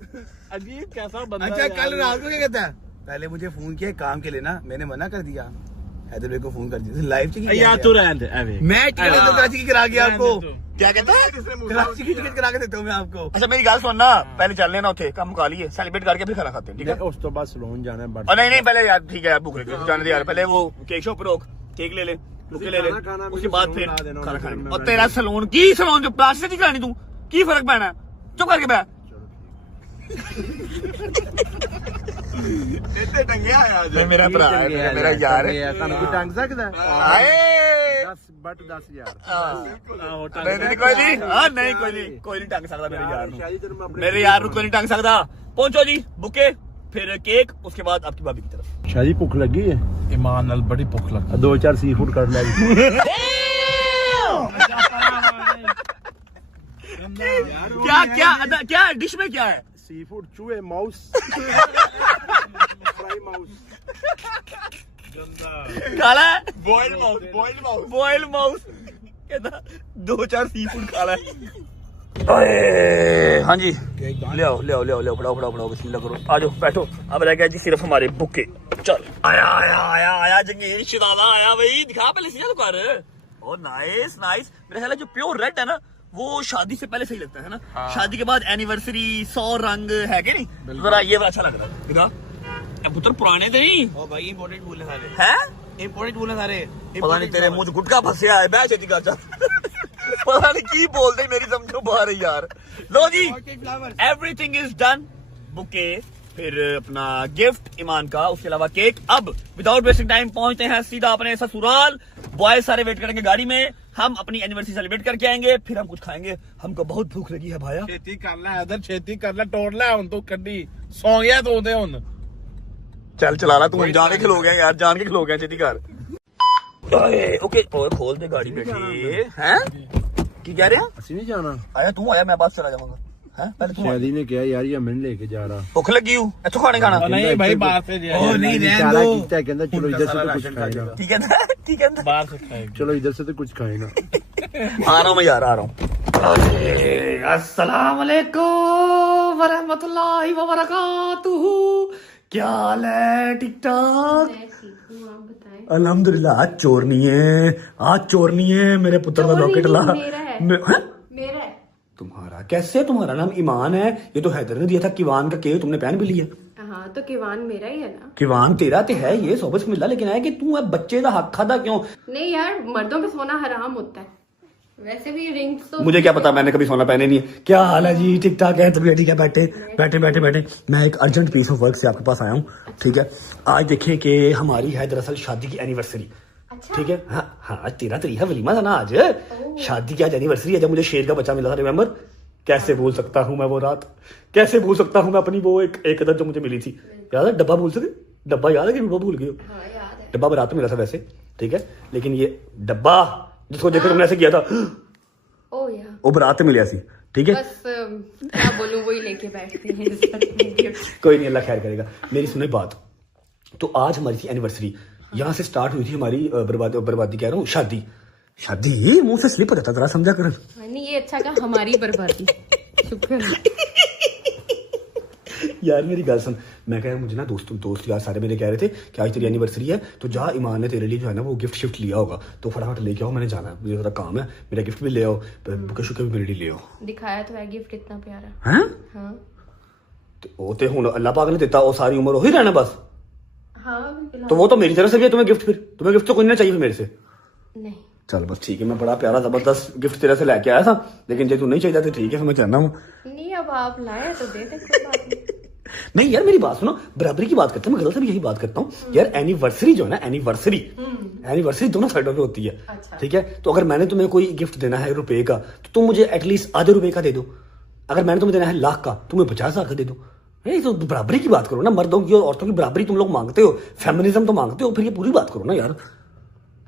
अजीब कैसा बंदा अच्छा है कल यार। रात को क्या कहता है पहले मुझे फोन किया काम के लिए ना मैंने मना कर दिया हैदर भाई को फोन कर दिया लाइव चेक यार तू रहने दे अबे मैं टिकट तो कराची की करा गया आपको क्या कहता है कराची की टिकट करा के देता हूँ मैं आपको अच्छा मेरी गाल सुनना पहले चल लेना उठे काम मुका लिए सेलिब्रेट करके फिर खाना खाते हैं ठीक है ਉਸ ਤੋਂ ਬਾਅਦ ਸਲੋਨ ਜਾਣਾ ਹੈ और नहीं नहीं पहले यार ठीक है यार भूख लगी जाने दे यार पहले वो केक शॉप पर रोक केक ले ले बुके ले ले खाना उसके बाद फिर सलोन ला देना, खाना फिर खाएंगे मैं और तेरा सलोन की सलोन जो प्लास्टिक की करानी तू की फर्क पैना है चुप करके बैठ इतने टंगे आया आज मेरा भरा है मेरा यार है ਤੁਹਾਨੂੰ ਕੋਈ ਟੰਗ ਸਕਦਾ हाय 10 बट 10000 नहीं नहीं कोई नहीं हाँ नहीं कोई नहीं टंग सकता मेरे यार शायद तेरे मैं अपने मेरे यार कोई नहीं टंग सकता पहुंचो जी बुके फिर केक, उसके बाद आपकी भाभी की तरफ। शादी भुख लगी है, ईमान नाल बड़ी भुख लग 2-4 सी फूड कर ले। क्या क्या क्या डिश में क्या है? सी फूड, चूहे, माउस, फ्राई माउस। काला है, बॉइल्ड माउस कहता 2-4 सी फूड काला है। हाँ जी, ले आओ फटाओ बिस्मिल्लाह करो, आ जाओ बैठो। अब रह गया जी सिर्फ हमारे बुके। चल आया जंगीर शिदाला आया भाई, दिखा पहले से तो कर। ओ नाइस मेरा ख्याल है जो प्योर रेड है ना वो शादी से पहले सही लगता है ना। शादी के बाद एनिवर्सरी 100 रंग है कि नहीं, जरा ये वाला अच्छा लग रहा है। दिखा पुत्र पुराने तो नहीं। ओ भाई इंपोर्टेड फूल है सारे, हैं इंपोर्टेड फूल है सारे। पता नहीं तेरे मुंह गुटका फंसिया है, मैं छेती कर पता नहीं की बोलते, मेरी समझो बाहर है यार। लो जी, एवरीथिंग इज डन। बुके, फिर अपना गिफ्ट ईमान का, उसके अलावा केक। अब विदाउट वेस्टिंग टाइम पहुंचते हैं सीधा अपने ससुराल। बॉयज सारे वेट करेंगे गाड़ी में, हम अपनी एनिवर्सरी सेलिब्रेट करके आएंगे, फिर हम कुछ खाएंगे। हमको बहुत भूख लगी है भाया। छेती कर ले इधर, छेती कर ले, तोड़ ले हुन तू कड्डी सौ गया तो दे हुन। चल चला ला तू, जान के खलो गया यार, जान के खलो गया, छेती कर। ओके खोल दे गाड़ी बैठी हैं। की कह रहे हैं? ਅਸੀਂ नहीं जाना। आया तू आया, मैं बाद चला जाऊंगा। हैं पहले तू शादी ने कहा यार ये मैं लेके जा रहा। भूख लगी हूँ, इथों खाने खाना। नहीं भाई बाहर से ओ नहीं रहने इशारा दो, कीता है, कहंदा चलो इधर से तो कुछ खाएगा। ठीक है बाहर से खाएगा। चलो इधर से तो कुछ खाएगा। आ रहा हूँ मैं यार, आ रहा हूँ। अस्सलाम वालेकुम वरहमतुल्लाहि वबरकातुहू। क्या हाल है? ठीक ठाक, मैं ठीक हूँ, आप बताएं। अल्हम्दुलिल्लाह। आज चोरनी है मेरे पुत्र का लॉकेट ला। मेरा है। हैं? मेरा है। तुम्हारा कैसे? तुम्हारा नाम ईमान है, ये तो हैदर ने दिया था किवान का के, तुमने पहन भी लिया। हाँ तो किवान मेरा ही है ना। किवान तेरा तो है, ये सोबत मिला, लेकिन है कि तू अब बच्चे का हक खादा क्यों? नहीं यार, मर्दों पे सोना हराम होता है। वैसे भी रिंग्स तो मुझे क्या पता, मैंने कभी सोना पहने नहीं है। क्या हाल है जी? ठीक ठाक है, तबीयत ठीक है? बैठे। मैं एक अर्जेंट पीस ऑफ वर्क से आपके पास आया हूँ, ठीक है। आज देखें कि हमारी है दरअसल शादी की एनिवर्सरी, ठीक है। हाँ आज 13 तारीख है, वलीमा था ना आज। शादी की आज एनिवर्सरी है, जब मुझे शेर का बच्चा मिला था, रिमेम्बर? कैसे भूल सकता हूँ मैं वो रात, कैसे भूल सकता हूँ मैं अपनी वो एक अदर जो मुझे मिली थी। याद है? डब्बा भूल सके? डब्बा याद है कि डब्बा भूल गए हो? हाँ, याद है। डब्बा बारात में मिला था वैसे, ठीक है, लेकिन ये डब्बा जिसको देखकर तुमने ऐसे किया था, ओ यार, वो बारात में मिला सी, ठीक है। बस क्या बोलूं, वही लेके बैठते हैं। कोई नहीं, अल्लाह खैर करेगा। मेरी सुने बात, तो आज हमारी थी एनिवर्सरी, यहाँ से स्टार्ट हुई थी हमारी बर्बादी कह रहा हूँ, शादी मुंह से स्लिप हो जाता, जरा समझा कर। नहीं ये अच्छा कहा, हमारी बर्बादी। शुक्र यार मेरी गल सुन, मैं कह रहा मुझे ना दोस्त यार सारे मेरे कह रहे थे कि आज तेरी एनिवर्सरी है, तो जा ईमान ने तेरे लिए जो है ना वो गिफ्ट शिफ्ट लिया होगा, तो फटाफट लेके आओ, मैंने जाना है, मुझे जरा काम है, मेरा गिफ्ट भी ले आओ, बुके शुके भी मेरे लिए ले आओ। दिखाया तो है गिफ्ट इतना प्यारा। हैं? हाँ वो तो हुन अल्लाह पाक ने देता, वो सारी उम्र वही रहना बस। हाँ तो वो तो मेरी तरफ से भी है, तुम्हें गिफ्ट तो कोई नहीं चाहिए मेरे से। नहीं चल बस ठीक है, मैं बड़ा प्यारा जबरदस्त गिफ्ट तेरे से लेके आया था, लेकिन जो तू नहीं चाहिए तो ठीक है, फिर मैं जाना हूँ। नहीं, अब आप लाए तो दे दे, कोई बात नहीं। नहीं यार मेरी बात सुनो, बराबरी की बात करते हैं, मैं गलत भी यही बात करता हूँ यार। एनिवर्सरी जो है ना, एनिवर्सरी दोनों साइडों पे होती है, ठीक है। तो अगर मैंने तुम्हें कोई गिफ्ट देना है रुपए का, तो तुम मुझे एटलीस्ट आधे रुपए का दे दो। अगर मैंने तुम्हें देना है लाख का, तुम्हें 50,000 का दे दो। तो बराबरी की बात करो ना, मर्दों की और औरतों की बराबरी तुम लोग मांगते हो, फेमिनिज्म तो मांगते हो, फिर ये पूरी बात करो ना यार।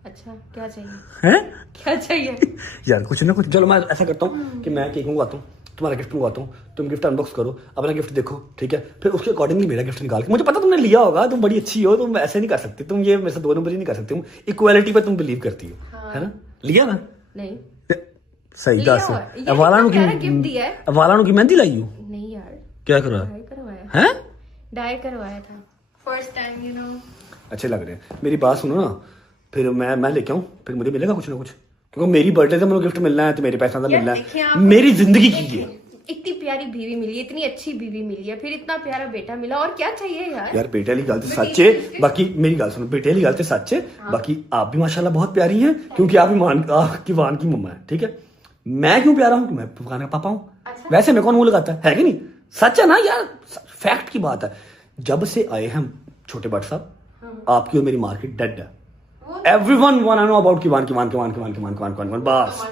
अच्छा क्या चाहिए? हैं? क्या चाहिए? यार कुछ ना कुछ, चलो मैं ऐसा करता हूँ कि मैं केक मंगवाता हूँ, तुम्हारा गिफ्ट मंगवाता हूँ, तुम गिफ्ट अनबॉक्स करो, अपना गिफ्ट देखो, ठीक है, फिर उसके अकॉर्डिंगली मेरा गिफ्ट निकाल के, मुझे पता तुमने लिया होगा, तुम बड़ी अच्छी हो, तुम ऐसे नहीं कर सकते, तुम ये मेरे से 2 नंबर ही नहीं कर सकते, तुम इक्वालिटी पर तुम बिलीव करती हो, है ना? लिया ना? नहीं सही लिया दस हुआ है। ये वाला इतना प्यारा गिफ्ट दिया है। वाला की मेहंदी लाई हूँ, नहीं यार, क्या करवाया डाई करवाया है? डाई करवाया था फर्स्ट टाइम, यू नो। अच्छे लग रहे हैं। मेरी बात सुनो ना, फिर मैं लेके आऊँ, फिर मुझे मिलेगा कुछ ना कुछ, क्योंकि मेरी बर्थडे से मुझे गिफ्ट मिलना है, तो मेरे पैसा मिलना है, मेरी जिंदगी की है। इतनी प्यारी बीवी मिली, इतनी अच्छी बीवी मिली है, फिर इतना प्यारा बेटा मिला, और क्या चाहिए यार? यार बेटे वाली गल तो सच है, बाकी मेरी गल सुनो, बेटे वाली गल तो सच है, बाकी आप भी माशाल्लाह बहुत प्यारी हैं, क्योंकि आप किवान की मम्मा है, ठीक है। मैं क्यों प्यारा हूँ? मैं किवान का पापा हूँ। वैसे मैं कौन मुंह लगाता है कि नहीं? सच है ना यार, फैक्ट की बात है। जब से आए हम छोटे भट्ट साहब, आपकी और मेरी मार्केट डेड है। एवरीवन वांट नो अबाउट किवान, बस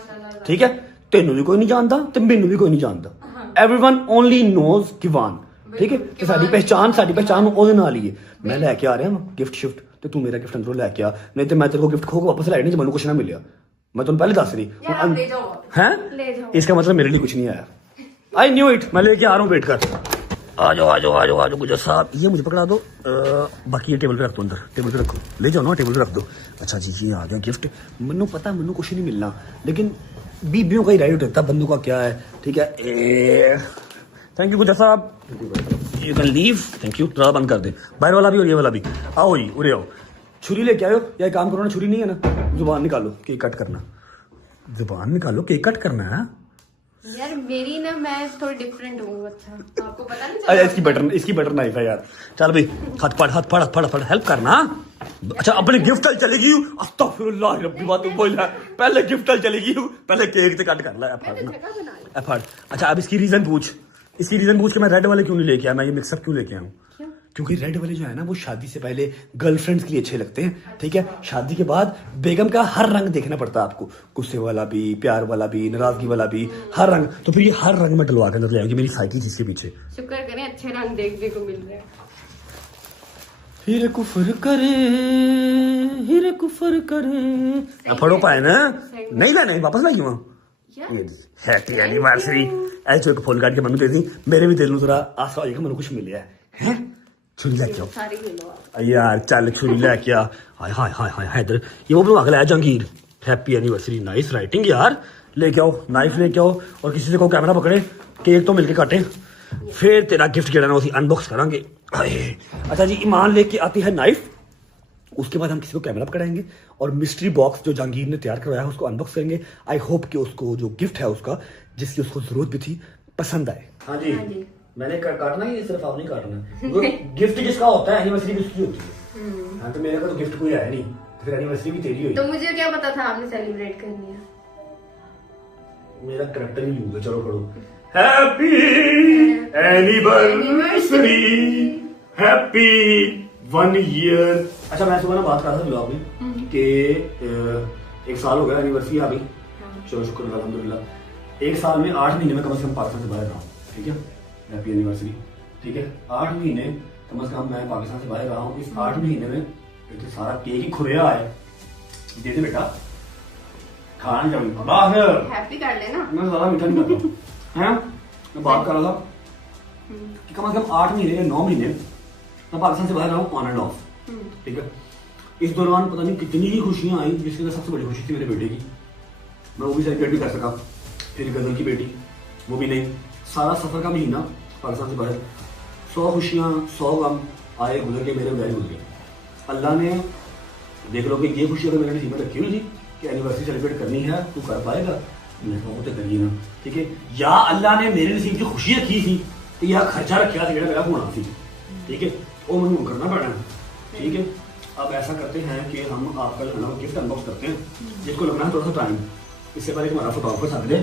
ठीक है। तेनू भी कोई नहीं जानता, ते मैनू भी कोई नहीं जानता। एवरीवन ओनली नोज किवान, ठीक है ਤੇ ਸਾਡੀ ਪਹਿਚਾਨ ਉਹਦੇ ਨਾਲ ਹੀ ਹੈ ਮੈਂ ਲੈ ਕੇ ਆ ਰਿਹਾ ਹਾਂ ਗਿਫਟ ਸ਼ਿਫਟ ਤੇ ਤੂੰ ਮੇਰਾ ਗਿਫਟ ਅੰਦਰੋਂ ਲੈ ਕੇ ਆ ਨਹੀਂ ਤੇ ਮੈਂ ਤੇਰੇ ਕੋ ਗਿਫਟ ਖੋ ਕੇ ਵਾਪਸ ਲੈ ਨਹੀਂ ਜੇ ਮੈਨੂੰ ਕੁਝ ਨਾ ਮਿਲਿਆ मैं तुम पहले दस रही ले जाओ हैं ले जाओ इसका मतलब मेरे लिए कुछ नहीं आया आई न्यू इट मैं लेके आ रहा हूँ वेट कर आ जाओ गुजर साहब ये मुझे पकड़ा दो बाकी ये टेबल पे रख दो अंदर टेबल पे रखो ले जाओ ना टेबल पे रख दो अच्छा जी ये आ गया गिफ्ट मैनू पता मैनू कुछ नहीं मिलना लेकिन बीबियों का ही राइट होता है बंदों का क्या है ठीक है थैंक यू गुजर साहब you can leave thank you दरवाजा बंद कर दे बाहर वाला भी और ये वाला भी आओ जी उरे आओ छुरी लेके आयो या एक काम करो ना छुरी नहीं है ना जुबान निकालो केक कट करना जुबान निकालो केक कट करना है यार मेरी ना मैं थोड़ी डिफरेंट हूँ अच्छा आपको पता नहीं अरे चला इसकी बटर नाइफ है यार चल भाई हाथ फट हेल्प करना अच्छा अपने गिफ्ट कल चलेगी अस्तगफिरुल्लाह रब्बी बात बोला पहले गिफ्ट कल चलेगी पहले केक से कट कर ला फट अच्छा अब इसकी रीजन पूछ कि मैं रेड वाले क्यों नहीं लेके आया मैं ये मिक्सअप क्यों लेके आया हूँ क्योंकि रेड वाले जो है ना वो शादी से पहले गर्लफ्रेंड्स के लिए अच्छे लगते हैं ठीक है शादी के बाद बेगम का हर रंग देखना पड़ता है आपको गुस्से वाला भी प्यार वाला भी नाराजगी वाला भी हर रंग तो फिर ये हर रंग में डलवा कर ले आएगी मेरी साइकिल जिसके पीछे शुक्र करें अच्छे रंग देखने को मिल रहे हैं हीरे कुफर करे फड़ो पाए ना नहीं लाने वापस लाई क्यों हैप्पी एनिवर्सरी ऐसे एक फुल काट के मनु दे दी मेरे भी दिल में थोड़ा आशा हो जाएगा मनु कुछ मिल है छुरी लेके आओ सारी ले लो आप यार चल छुरी लेके आ हाय इधर ये वो बनवा के लाया Jahangir happy anniversary nice writing यार लेके आओ नाइफ लेके आओ और किसी से को कैमरा पकड़े केक तो मिलके काटे फिर तेरा गिफ्ट गिराना उसी अनबॉक्स करांगे अच्छा जी ईमान लेके आती है नाइफ उसके बाद हम किसी को कैमरा पकड़ाएंगे और मिस्ट्री बॉक्स जो जहांगीर ने तैयार करवाया है उसको अनबॉक्स करेंगे आई होप कि उसको जो गिफ्ट है उसका जिसकी उसको जरूरत भी थी पसंद आए हाँ जी मैंने काटना ही सिर्फ आप नहीं काटना गिफ्ट जिसका होता है एनिवर्सरी किसकी होती है हाँ तो मेरे को तो गिफ्ट कोई आया नहीं तो फिर एनिवर्सरी भी तेरी हुई तो मुझे क्या पता था आपने सेलिब्रेट करनी है मेरा करैक्टर ही लूंगा चलो करो हैप्पी एनिवर्सरी हैप्पी 1 ईयर अच्छा मैं सुबह ना बात कर रहा था ब्लॉग में कि 1 साल हो गया एनिवर्सरी आ गई चलो शुक्र अल्हम्दुलिल्लाह 1 साल में 8 महीने में कम से कम पाकिस्तान से बाहर रहा हूँ ठीक है हैप्पी एनिवर्सरी ठीक है 8 महीने कम से कम मैं पाकिस्तान से बाहर रहा हूँ इस 8 महीने में तो सारा केक ही खुरेया है दे दे बेटा खान जब बाहर हैप्पी कर लेना मैं ज्यादा मीठा नहीं खाता हैं मैं बात कर रहा था कि कम से कम 8 महीने या 9 महीने मैं पाकिस्तान से बाहर रहा हूँ ऑन एंड ऑफ ठीक है इस दौरान पता नहीं कितनी ही खुशियां आई जिसकी सबसे बड़ी खुशी थी मेरे बेटे की मैं वो भी सेलिब्रेट भी कर सका फिर गजल की बेटी वो भी नहीं सारा सफर का महीना पाकिस्तान से बाहर 100 खुशियां 100 गम आए गुजर के मेरे बगैर गुजर गए अल्लाह ने देख लो कि ये खुशी अगर मैंने नसीब में रखी हुई थी कि एनिवर्सरी सेलिब्रेट करनी है तू कर पाएगा मैं तो करिए ना ठीक है या अल्लाह ने मेरे नसीब की खुशी रखी थी तो यह खर्चा रखा था मेरा होना थी ठीक है वो मैंने करना पड़ा ठीक है अब ऐसा करते हैं कि हम आपका जो है ना गिफ्ट अनबॉक्स करते हैं जिसको लगना है थोड़ा सा टाइम इससे पहले हमारा फोटोग्राफर साथ दे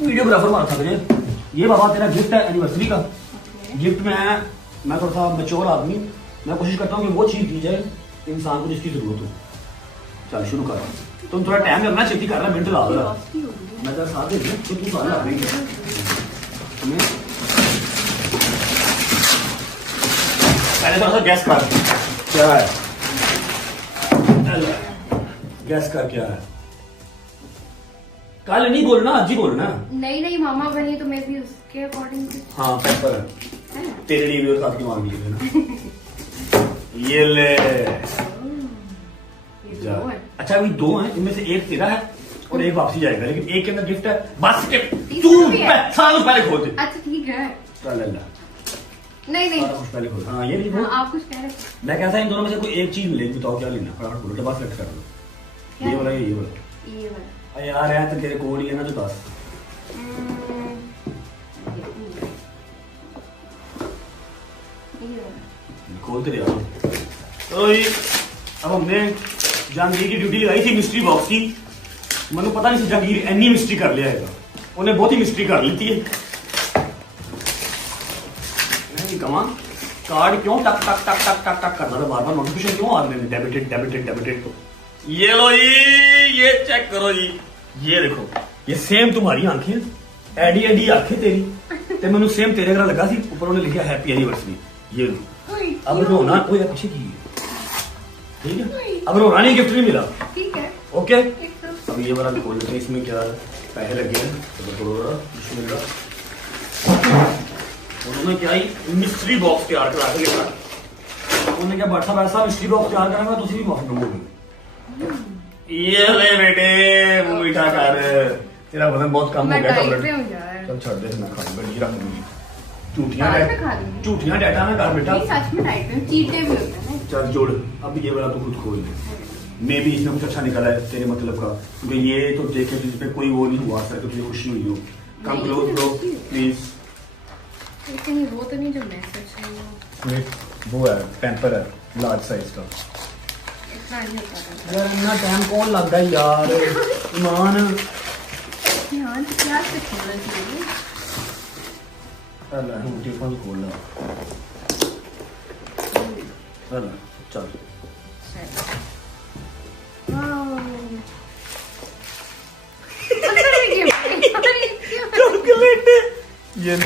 वीडियोग्राफर हमारा साथ दे ये बाबा तेरा गिफ्ट है एनिवर्सरी का गिफ्ट में मैं थोड़ा सा मैच्योर आदमी मैं कोशिश करता हूँ कि वो चीज़ दी जाए इंसान को जिसकी जरूरत हो चल शुरू कर तुम थोड़ा टाइम लगना छेती कर रहा मिनट ला रहा मैं तेरा साथ दे दूँ तो तू सारा ला तुम्हें पहले थोड़ा सा गैस कर क्या है गैस कर क्या है कल नहीं बोलना आज ही बोलना नहीं मामा बनी तो मैं भी उसके अकॉर्डिंग हाँ पेपर है तेरे लिए भी और साथ की मांग लीजिए ना ये ले जा अच्छा अभी 2 हैं इनमें से एक तेरा है और एक वापसी जाएगा लेकिन एक के अंदर गिफ्ट है बस के तू सालों पहले खोल दे अच्छा ठीक है चल अल्लाह नहीं कुछ पहले खोल हाँ ये नहीं आप कुछ कह रहे मैं कहता इन दोनों में से कोई एक चीज मिलेगी बताओ क्या लेना फटाफट बोलो डब्बा सेलेक्ट कर लो ये वाला ये वाला यार है तो तेरे कोड ही है ना जो बस खोलते रहे तो अब हमने जहांगीर की ड्यूटी लगाई थी मिस्ट्री बॉक्स की मैंने पता नहीं जहांगीर एनी मिस्ट्री कर लिया है उन्हें बहुत ही मिस्ट्री कर ली थी नहीं कमा कार्ड क्यों टक टक टक टक टक टक करता था बार बार नोटिफिकेशन क्यों आ रहे हैं डेबिटेड डेबिटेड डेबिटेड तो ये लो जी ये चेक करो जी ये देखो ये सेम तुम्हारी आंखें ਐਡੀ ਐਡੀ ਆਖੇ ਤੇਰੀ ਤੇ ਮੈਨੂੰ ਸੇਮ ਤੇਰੇ ਘਰ ਲੱਗਾ ਸੀ ਉੱਪਰ ਉਹਨੇ ਲਿਖਿਆ ਹੈਪੀ ਐਨੀਵਰਸਰੀ ये लो अब रोना कोई पीछे की ठीक है अब रोना नहीं गिफ्ट नहीं मिला ठीक है ओके अब ये वाला खोल लेते हैं इसमें क्या पैसे लगे हैं तो थोड़ा मिलेगा उन्होंने क्या ही मिस्ट्री बॉक्स तैयार करा के लिखा उन्होंने क्या बड़ा ऐसा मिस्ट्री बॉक्स तैयार करा दूसरी भी बॉक्स दूंगी ये ले बेटे मीठा कर तेरा वजन बहुत कम हो गया चल छोड़ दे मैं खाऊंगा जीरा खाऊंगी झूठियां डाटा ना कर बेटा सच में डाइट में चीट डे भी होता है ना चल जोड़ अब ये वाला तो खुद खोल मे भी इसमें कुछ अच्छा निकला है तेरे मतलब का क्योंकि ये तो देखे तुझ पे कोई वो नहीं हुआ सर तो तुझे खुशी हुई हो कम क्लोज ब्रो प्लीज लेकिन वो तो नहीं जो मैसेज है वो है पैम्पर है लार्ज साइज का इतना नहीं होता यार इतना टाइम कौन लगता है यार ईमान ध्यान से क्या से खोलना चाहिए चल हम टिफिन खोलना चल चल चॉकलेट ये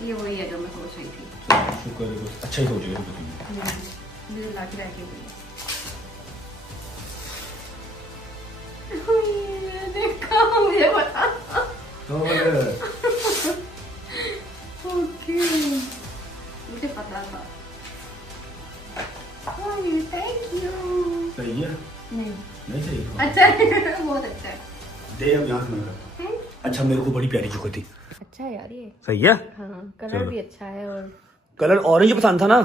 ये वही है जो मैं सोच रही थी शुक्र है अच्छा ही सोच रही हो मुझे लग रहा है कि देखा मुझे बता ओके मुझे पता था थैंक यू सही है नहीं सही अच्छा बहुत अच्छा है दे अब यहाँ से मैं करता हूँ अच्छा मेरे को बड़ी प्यारी चुकी थी अच्छा है यार ये सही है हाँ कलर भी अच्छा है और कलर ऑरेंज पसंद था ना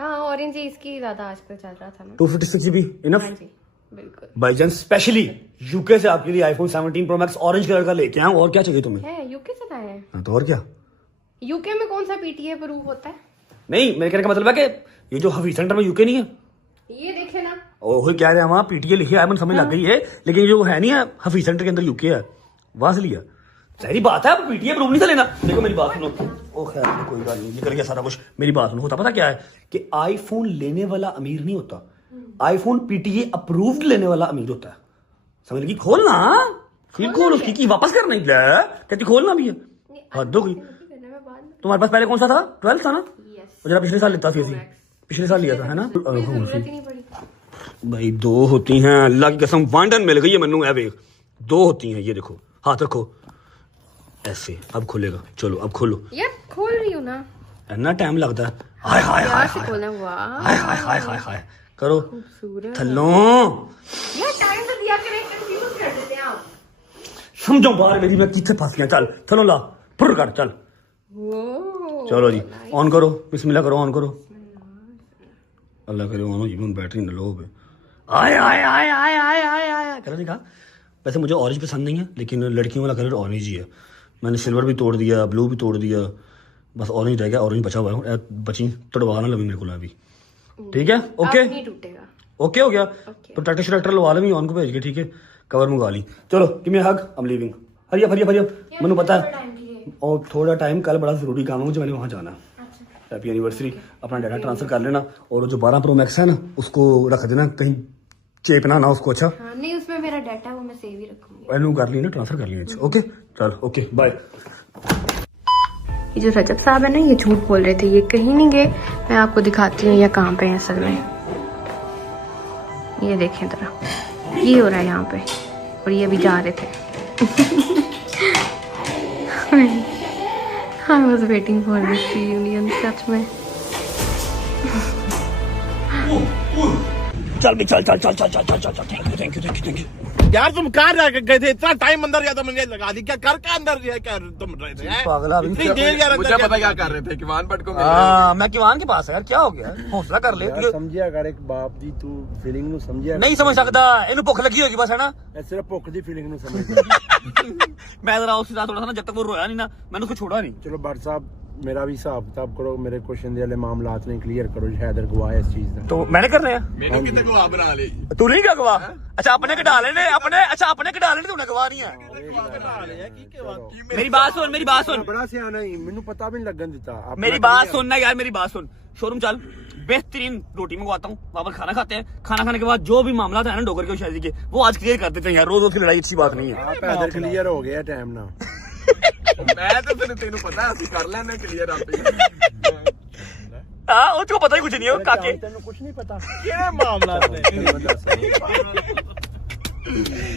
हाँ ऑरेंज ही इसकी ज्यादा आजकल चल रहा था ना 256 GB इनफ हाँ जी बिल्कुल बाई चांस स्पेशली यूके से आपके लिए iPhone 17 pro max orange colour का लेके आया और क्या चाहिए तुम्हें है यूके से लाए हैं हाँ, तो और क्या यूके में कौन सा पीटीए प्रूफ होता है नहीं मेरे कहने का मतलब है कि ये जो हफीज सेंटर में यूके नहीं है ये देखे ना वही कह रहे हैं वहाँ पीटीए लिखे है समझ लग गई है लेकिन जो है नहीं है हफीज सेंटर के अंदर यूके है वहां से लिया सारी बात है पीटीए प्रूफ नहीं था लेना देखो मेरी बात सुनो ओ खैर कोई बात नहीं निकल गया सारा कुछ मेरी बात सुनो होता पता क्या है कि आईफोन लेने वाला अमीर नहीं होता आईफोन पीटीए अप्रूव्ड लेने वाला अमीर होता है समझ लगी खोलना फिर खोल उसकी की वापस करना ही कहती खोलना भी है हद हो गई तुम्हारे पास पहले कौन सा था 12 था ना जरा पिछले साल लेता था पिछले साल लिया था है ना भाई दो होती हैं अल्लाह की कसम वांडन मिल गई है मनु है देख दो होती हैं ये देखो हाथ रखो ऐसे अब खुलेगा चलो अब खोलो यार खोल रही हूँ ना इतना टाइम लगता है हाय हाय हाय से खोलना हुआ हाय हाय हाय हाय हाय करो थल्लो यार टाइम तो दिया करें कंफ्यूज कर देते हैं आप समझो बाहर मेरी मैं किथे फंस गया चल चलो ला फुर कर चल चलो जी ऑन करो बिस्मिल्लाह करो ऑन करो अल्लाह करे ऑन हो जी बैटरी न लो आय आय आय आय आय आय आय करो देखा वैसे मुझे ऑरेंज पसंद नहीं है लेकिन लड़कियों वाला कलर ऑरेंज ही है मैंने सिल्वर भी तोड़ दिया ब्लू भी तोड़ दिया बस ऑरेंज रह गया ऑरेंज बचा हुआ है बची तड़वा ना लगी मेरे को अभी ठीक है ओके ओके हो गया प्रोटेक्टर श्रोटेक्टर लगा ली ऑन को भेज के ठीक है कवर मंगा ली चलो कि मैं हग आई एम लीविंग हरिया हरिया हरिया मैंने पता है और थोड़ा टाइम कल बड़ा जरूरी काम है मुझे मैंने वहाँ जाना हैप्पी एनिवर्सरी अपना डाटा ट्रांसफर कर लेना और जो 12 प्रो मैक्स है ना उसको रख देना कहीं चेपना ना उसको अच्छा नहीं उसमें मेरा डाटा वो मैं सेव ही रखूंगी मैंने कर ली ना ट्रांसफर कर ली ओके चल ओके बाय ये जो रजब साहब है ना ये झूठ बोल रहे थे ये कहीं नहीं गए मैं आपको दिखाती हूँ ये कहाँ पे है असल में ये देखें जरा ये हो रहा है यहाँ पे और ये अभी जा रहे थे I was waiting for this reunion सच में चल भी चल चल चल चल चल चल चल thank you thank you thank you thank you यार तुम कहाँ रह गए थे इतना टाइम अंदर या तो मैंने लगा दी क्या कर का अंदर क्या तुम रहे थे पागला इतनी देर यार मुझे पता क्या कर रहे थे किवान पट को मैं किवान के पास है यार क्या हो गया हौसला कर ले समझिया कर एक बाप दी तू फीलिंग नु समझिया नहीं समझ सकता इन्हें भुख लगी होगी बस है ना सिर्फ भुख दी फीलिंग नु समझ मैं जरा उसके साथ थोड़ा सा ना जब तक वो रोया नहीं ना मैंने उसको छोड़ा नहीं चलो भट्ट साहब मेरा भी हिसाब किताब करो मेरे क्वेश्चन दे वाले मामलात ने क्लियर करो हैदर गवाह है इस चीज का तो मैंने करने हैं मैंने कितने को आप बना ली तू नहीं क्या गवाह अच्छा अपने कटा लेने अपने अच्छा अपने कटा लेने तूने गवाह नहीं है मेरी बात सुन बड़ा सियाना ही मैनू पता भी नहीं लगन दिता मेरी बात सुन ना यार मेरी बात सुन शोरूम चल बेहतरीन रोटी मंगवाता हूँ, वहां पर खाना खाते हैं, खाना खाने के बाद जो भी मामला है ना डोगर के और शादी के वो आज क्लियर कर देते हैं यार, रोज रोज की लड़ाई अच्छी बात नहीं है। आप पैदल क्लियर हो गया टाइम ना। मैं तो तेन पता असं कर लेने क्लियर आप हाँ उसको पता ही कुछ नहीं है काके तेन कुछ नहीं पता क्या मामला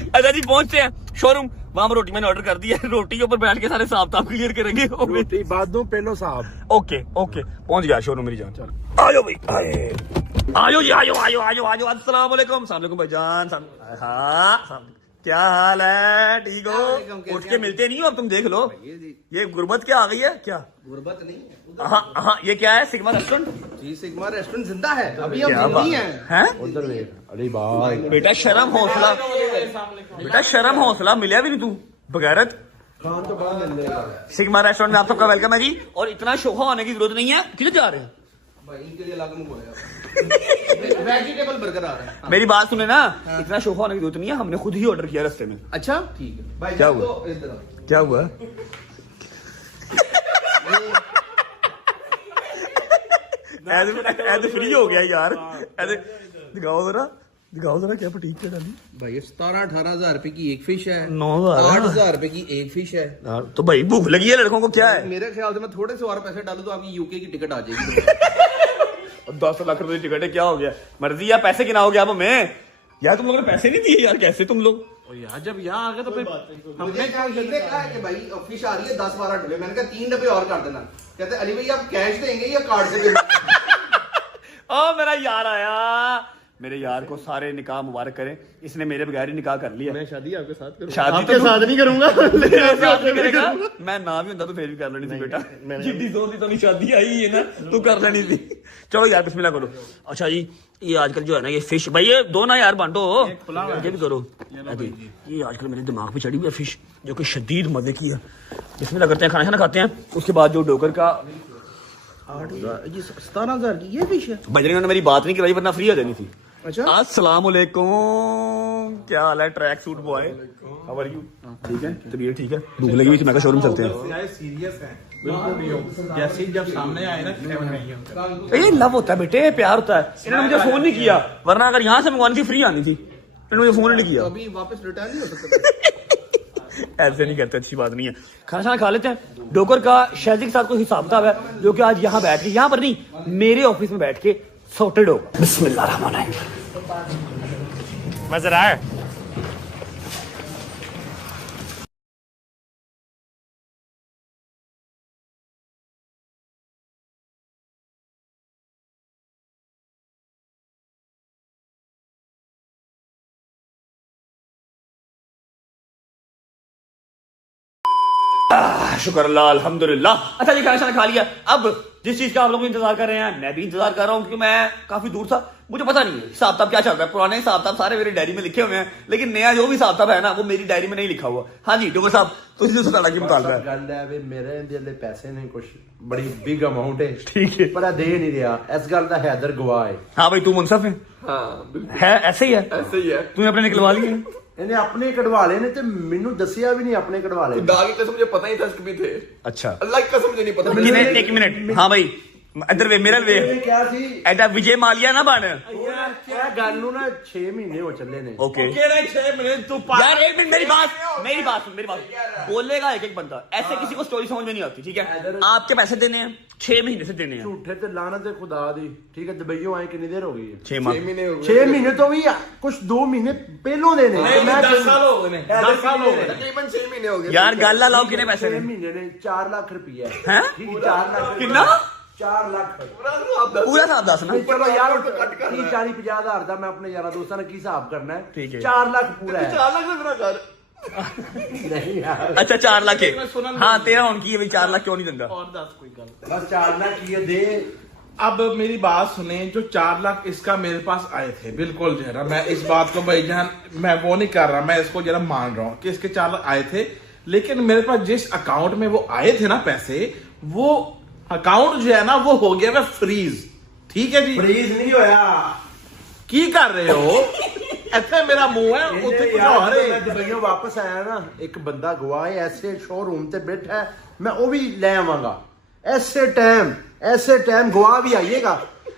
अच्छा जी पहुंचते हैं शोरूम, वहां पर रोटी मैंने ऑर्डर कर दी है, रोटी के ऊपर बैठ के सारे साफ ताफ क्लियर करेंगे। रोटी बाद दूं पहलो साहब। ओके ओके पहुंच गया शोरूम मेरी जान। आयो भाई आयो जी आयो आयो आयो आयो अस्सलाम वालेकुम भाईजान। हाँ क्या हाल है, ठीक हो? उठ के मिलते नहीं हो अब, तुम देख लो ये गुर्बत क्या आ गई है क्या? गुर्बत नहीं है। हाँ हाँ ये क्या है सिग्मा रेस्टोरेंट? जी सिग्मा रेस्टोरेंट जिंदा है, अभी हम क्या जिंदी बात हैं। हैं? उधर देख, अरे भाई बेटा शर्म हौसला, बेटा शर्म हौसला मिला भी नहीं तू बगैरत। खान तो बड़ा मिल जाएगा। सिग्मा रेस्टोरेंट में आप सबका वेलकम है जी, और इतना शोखा होने की जरूरत नहीं है। किधर जा रहे हैं? भाई इनके लिए अलग मंगवाया वेजिटेबल बर्गर आ रहा है। मेरी बात सुने ना, इतना शोखा होने की जरूरत नहीं है, हमने खुद ही ऑर्डर किया रास्ते में। अच्छा ठीक है भाई। क्या हुआ? तो इधर आओ। क्या हुआ? ऐसे फ्री हो गया यार, ऐसे दिखाओ जरा क्या पटीक क्या डाली भाई 17-18 हजार रुपए की एक फिश है, 9,000 8 हजार रुपए की एक फिश है। तो भाई भूख लगी है लड़कों को क्या है? मेरे ख्याल से मैं थोड़े से और पैसे डालूं तो आपकी यूके की टिकट आ जाएगी। 10 लाख रुपए की टिकट है, क्या हो गया? मर्जी या पैसे गिनाओगे आप हमें यार? तुम लोगों ने पैसे नहीं दिए यार, कैसे तुम लोग? यार जब यहाँ आ गए तो फिर हमने कहा है कि भाई फिश आ रही है 10-12 डब्बे, मैंने कहा 3 डब्बे और कर देना। कहते अली भाई आप कैश देंगे या कार्ड से देंगे? ओ मेरा यार आया, मेरे यार को सारे निकाह मुबारक करें, इसने मेरे बगैर ही निकाह कर लिया। मैं शादी आपके साथ करूंगा। शादी आपके साथ नहीं करूंगा। साथ नहीं करेगा, मैं ना भी होता तो फिर भी कर लेनी थी बेटा, जिद्दी जोर तो नहीं शादी आई है ना, तू कर लेनी थी। चलो यार बिस्मिल्लाह करो। अच्छा जी ये आजकल जो है ना ये फिश, भाई ये दो ना यार बांटो, ये भी करो। ये आजकल मेरे दिमाग पे चढ़ी हुई है फिश, जो कि शदीद मजे की है। बिस्मिल्लाह करते हैं, खाना खाना खाते हैं, उसके बाद जो डोकर का 17,000 की ये फिश है। बजरंग ने मेरी बात नहीं कराई वरना फ्री हो जानी थी। अच्छा अस्सलाम वालेकुम, क्या हाल है tracksuit boy, how are you? ठीक है, तबीयत ठीक है? भूख लगी हुई थी, मैं कहा शोरूम चलते हैं। सीरियस है बिल्कुल नहीं हो, जैसे ही जब सामने आए ना खेवन नहीं होता। ये लव होता है बेटे, प्यार होता है। इन्होंने मुझे फोन नहीं किया, वरना अगर यहाँ से मंगवानी थी फ्री आनी थी, इन्होंने मुझे फोन नहीं किया। अभी वापस रिटर्न नहीं हो सकता। ऐसे नहीं करते, अच्छी बात नहीं है। खाना खाना खा लेते हैं। डोकर का शहजी के साथ कोई हिसाब किताब है जो कि आज यहाँ बैठ के, यहाँ पर नहीं मेरे ऑफिस में बैठ के सॉर्टेड होगा। बिस्मिल्लाहिर्रहमानिर्रहीम। मजा आया? शुक्र अल्लाह अल्हम्दुलिल्लाह। अच्छा जी खाना शाना खा लिया, अब जिस चीज का आप लोग इंतजार कर रहे हैं मैं भी इंतजार कर रहा हूँ, क्योंकि मैं काफी दूर था, मुझे पता नहीं है हिसाब ताब क्या चल रहा है। पुराने हिसाब ताब सारे मेरी डायरी में लिखे हुए हैं, लेकिन नया जो भी हिसाब ताब है ना वो मेरी डायरी में नहीं लिखा हुआ। हाँ जी डोगर साहब तो इसी साड़ा की मुतालबा है। गल है वे मेरे दिल दे पैसे ने कुछ बड़ी बिग अमाउंट है, ठीक है, पर दे नहीं रहा, इस गल दा हैदर गवाह है। हाँ भाई तू मुनसफ है? हाँ बिल्कुल है ऐसे ही है, ऐसे ही है। तूने अपने निकलवा लिए? ਇਹਨੇ ਆਪਣੇ ਕਢਵਾਲੇ ਨੇ ਤੇ ਮੈਨੂੰ ਦੱਸਿਆ ਵੀ ਨਹੀਂ ਆਪਣੇ ਕਢਵਾਲੇ। खुदा की कसम मुझे पता ही था इसके भी थे। अच्छा अल्लाह की कसम मुझे नहीं पता। किने एक मिनट, हाँ भाई इधर वे मेरा वे ਇਹ ਕਿਹਾ ਸੀ ऐसा विजय मालिया ना बन। ਇਹ ਗੱਲ ਨੂੰ ਨਾ 6 महीने हो ਚੱਲੇ ਨੇ। ओके केड़ा 6 मिनट तू यार एक मिनट मेरी बात बोलेगा एक एक बंदा, ऐसे किसी को स्टोरी समझ में नहीं आती, ठीक है? आपके पैसे देने हैं 6 महीने से देने हैं। ਝੂਠੇ ਤੇ ਲਾਨਤ ਹੈ ਖੁਦਾ ਦੀ, ठीक है? ਦੁਬਈਓਂ ਆਏ ਕਿੰਨੀ ਦੇਰ ਹੋ ਗਈ ਹੈ? 6 माह 6 महीने हो 6 महीने तो भी कुछ 2 महीने पहलों दे ने। मैं 10 साल हो गए, 10 साल हो गए। तकरीबन 6 महीने हो गए। यार गल लाओ किने पैसे 6 ने? महीने ने 4 लाख रुपया हैं? ठीक है 4 लाख कितना? 4 लाख। पूरा साहब दस ना। चलो यार 30-40-50 हजार ਦਾ ਮੈਂ ਆਪਣੇ ਯਾਰਾਂ ਦੋਸਤਾਂ ਨਾਲ ਕੀ ਹਿਸਾਬ ਕਰਨਾ ਹੈ? ठीक है। 4 लाख पूरा है। 4 लाख से मेरा घर। नहीं यार अच्छा 4 लाख है, हाँ तेरा उनकी है भाई, 4 लाख क्यों नहीं देंगे? और 10 कोई गल। बस 4 लाख ये दे। अब मेरी बात सुने, जो 4 लाख इसका मेरे पास आए थे, बिल्कुल जो है ना, मैं इस बात को भाईजान मैं वो नहीं कर रहा, मैं इसको जरा मान रहा हूँ कि इसके 4 लाख आए थे, लेकिन मेरे पास जिस अकाउंट में वो आए थे ना पैसे, वो अकाउंट जो है ना वो हो गया मैं फ्रीज। ठीक है जी, फ्रीज नहीं होया। की कर रहे हो? ਇੱਥੇ ਮੇਰਾ ਮੂੰਹ ਹੈ, ਉੱਥੇ ਕੁਝ ਹੋਰ मैं ਹੈ। दुबईयों वापस आया ना, एक बंदा गवाह है ऐसे शोरूम ते बैठा है, मैं वो भी ले आवांगा ऐसे टाइम गवाह भी आइएगा।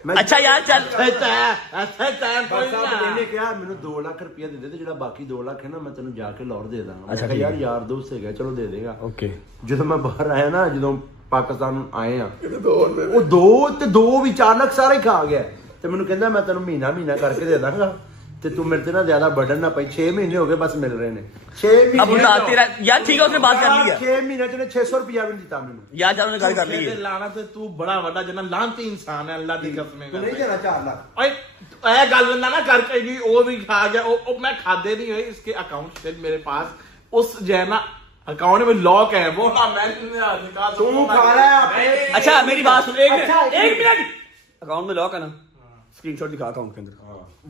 अच्छा यार चल ਇਹਨੇ ਕਿਹਾ ਮੈਨੂੰ 2 ਲੱਖ ਰੁਪਇਆ ਦੇ ਦੇ ਤੇ ਜਿਹੜਾ ਬਾਕੀ 2 ਲੱਖ ਹੈ ਨਾ ਮੈਂ ਤੈਨੂੰ ਜਾ ਕੇ ਲਾਹੌਰ ਦੇ ਦਾਂਗਾ। ਮੈਂ ਕਿਹਾ ਯਾਰ ਯਾਰ ਦੋਸਤ ਹੈਗਾ ਚਲੋ ਦੇ ਦੇਗਾ। ਓਕੇ ਜਦੋਂ ਮੈਂ ਬਾਹਰ ਆਇਆ ਨਾ ਜਦੋਂ ਪਾਕਿਸਤਾਨ ਆਏ ਆ ਉਹ 2 ਵੀ 4 ਲੱਖ ਸਾਰੇ ਖਾ ਗਿਆ ਤੇ ਮੈਨੂੰ ਕਹਿੰਦਾ ਮੈਂ ਤੈਨੂੰ ਮਹੀਨਾ ਕਰਕੇ ਦੇ ਦਾਂਗਾ ਤੇ ਤੂੰ ਮੇਰੇ ਤੇ ਨਾ ਜ਼ਿਆਦਾ ਬਰਡਨ ਨਾ ਪਈ। 6 ਮਹੀਨੇ ਹੋ ਗਏ ਬਸ ਮਿਲ ਰਹੇ ਨੇ 6 अब ਮਹੀਨੇ उठा तेरा यार ठीक है उसने बात कर ली है 6 ਮਹੀਨੇ ਚ ਨੇ 600 ਰੁਪਇਆ ਵੀ ਨਹੀਂ ਦਿੱਤਾ ਮੈਨੂੰ। यार जब उन्होंने गल कर ली है ਲਾਣਾ ਤੇ ਤੂੰ ਬੜਾ ਵੱਡਾ ਜਨਾ ਲਾਂਤੀ ਇਨਸਾਨ ਹੈ ਅੱਲਾ ਦੀ ਕਸਮ ਤੂੰ ਨਹੀਂ ਦੇਣਾ 4 ਲੱਖ। ਓਏ ਇਹ ਗੱਲ ਨਾ ਕਰਕੇ ਜੀ ਉਹ ਵੀ ਖਾ ਗਿਆ ਉਹ मैं खाते नहीं हुए इसके अकाउंट से मेरे पास उस जो है ना अकाउंट में लॉक है वो मैं निकाल ਤੂੰ ਖਾ रहा है अच्छा मेरी बात सुन एक अच्छा, एक मिनट अकाउंट में लॉक है ना स्क्रीनशॉट दिखा अकाउंट के अंदर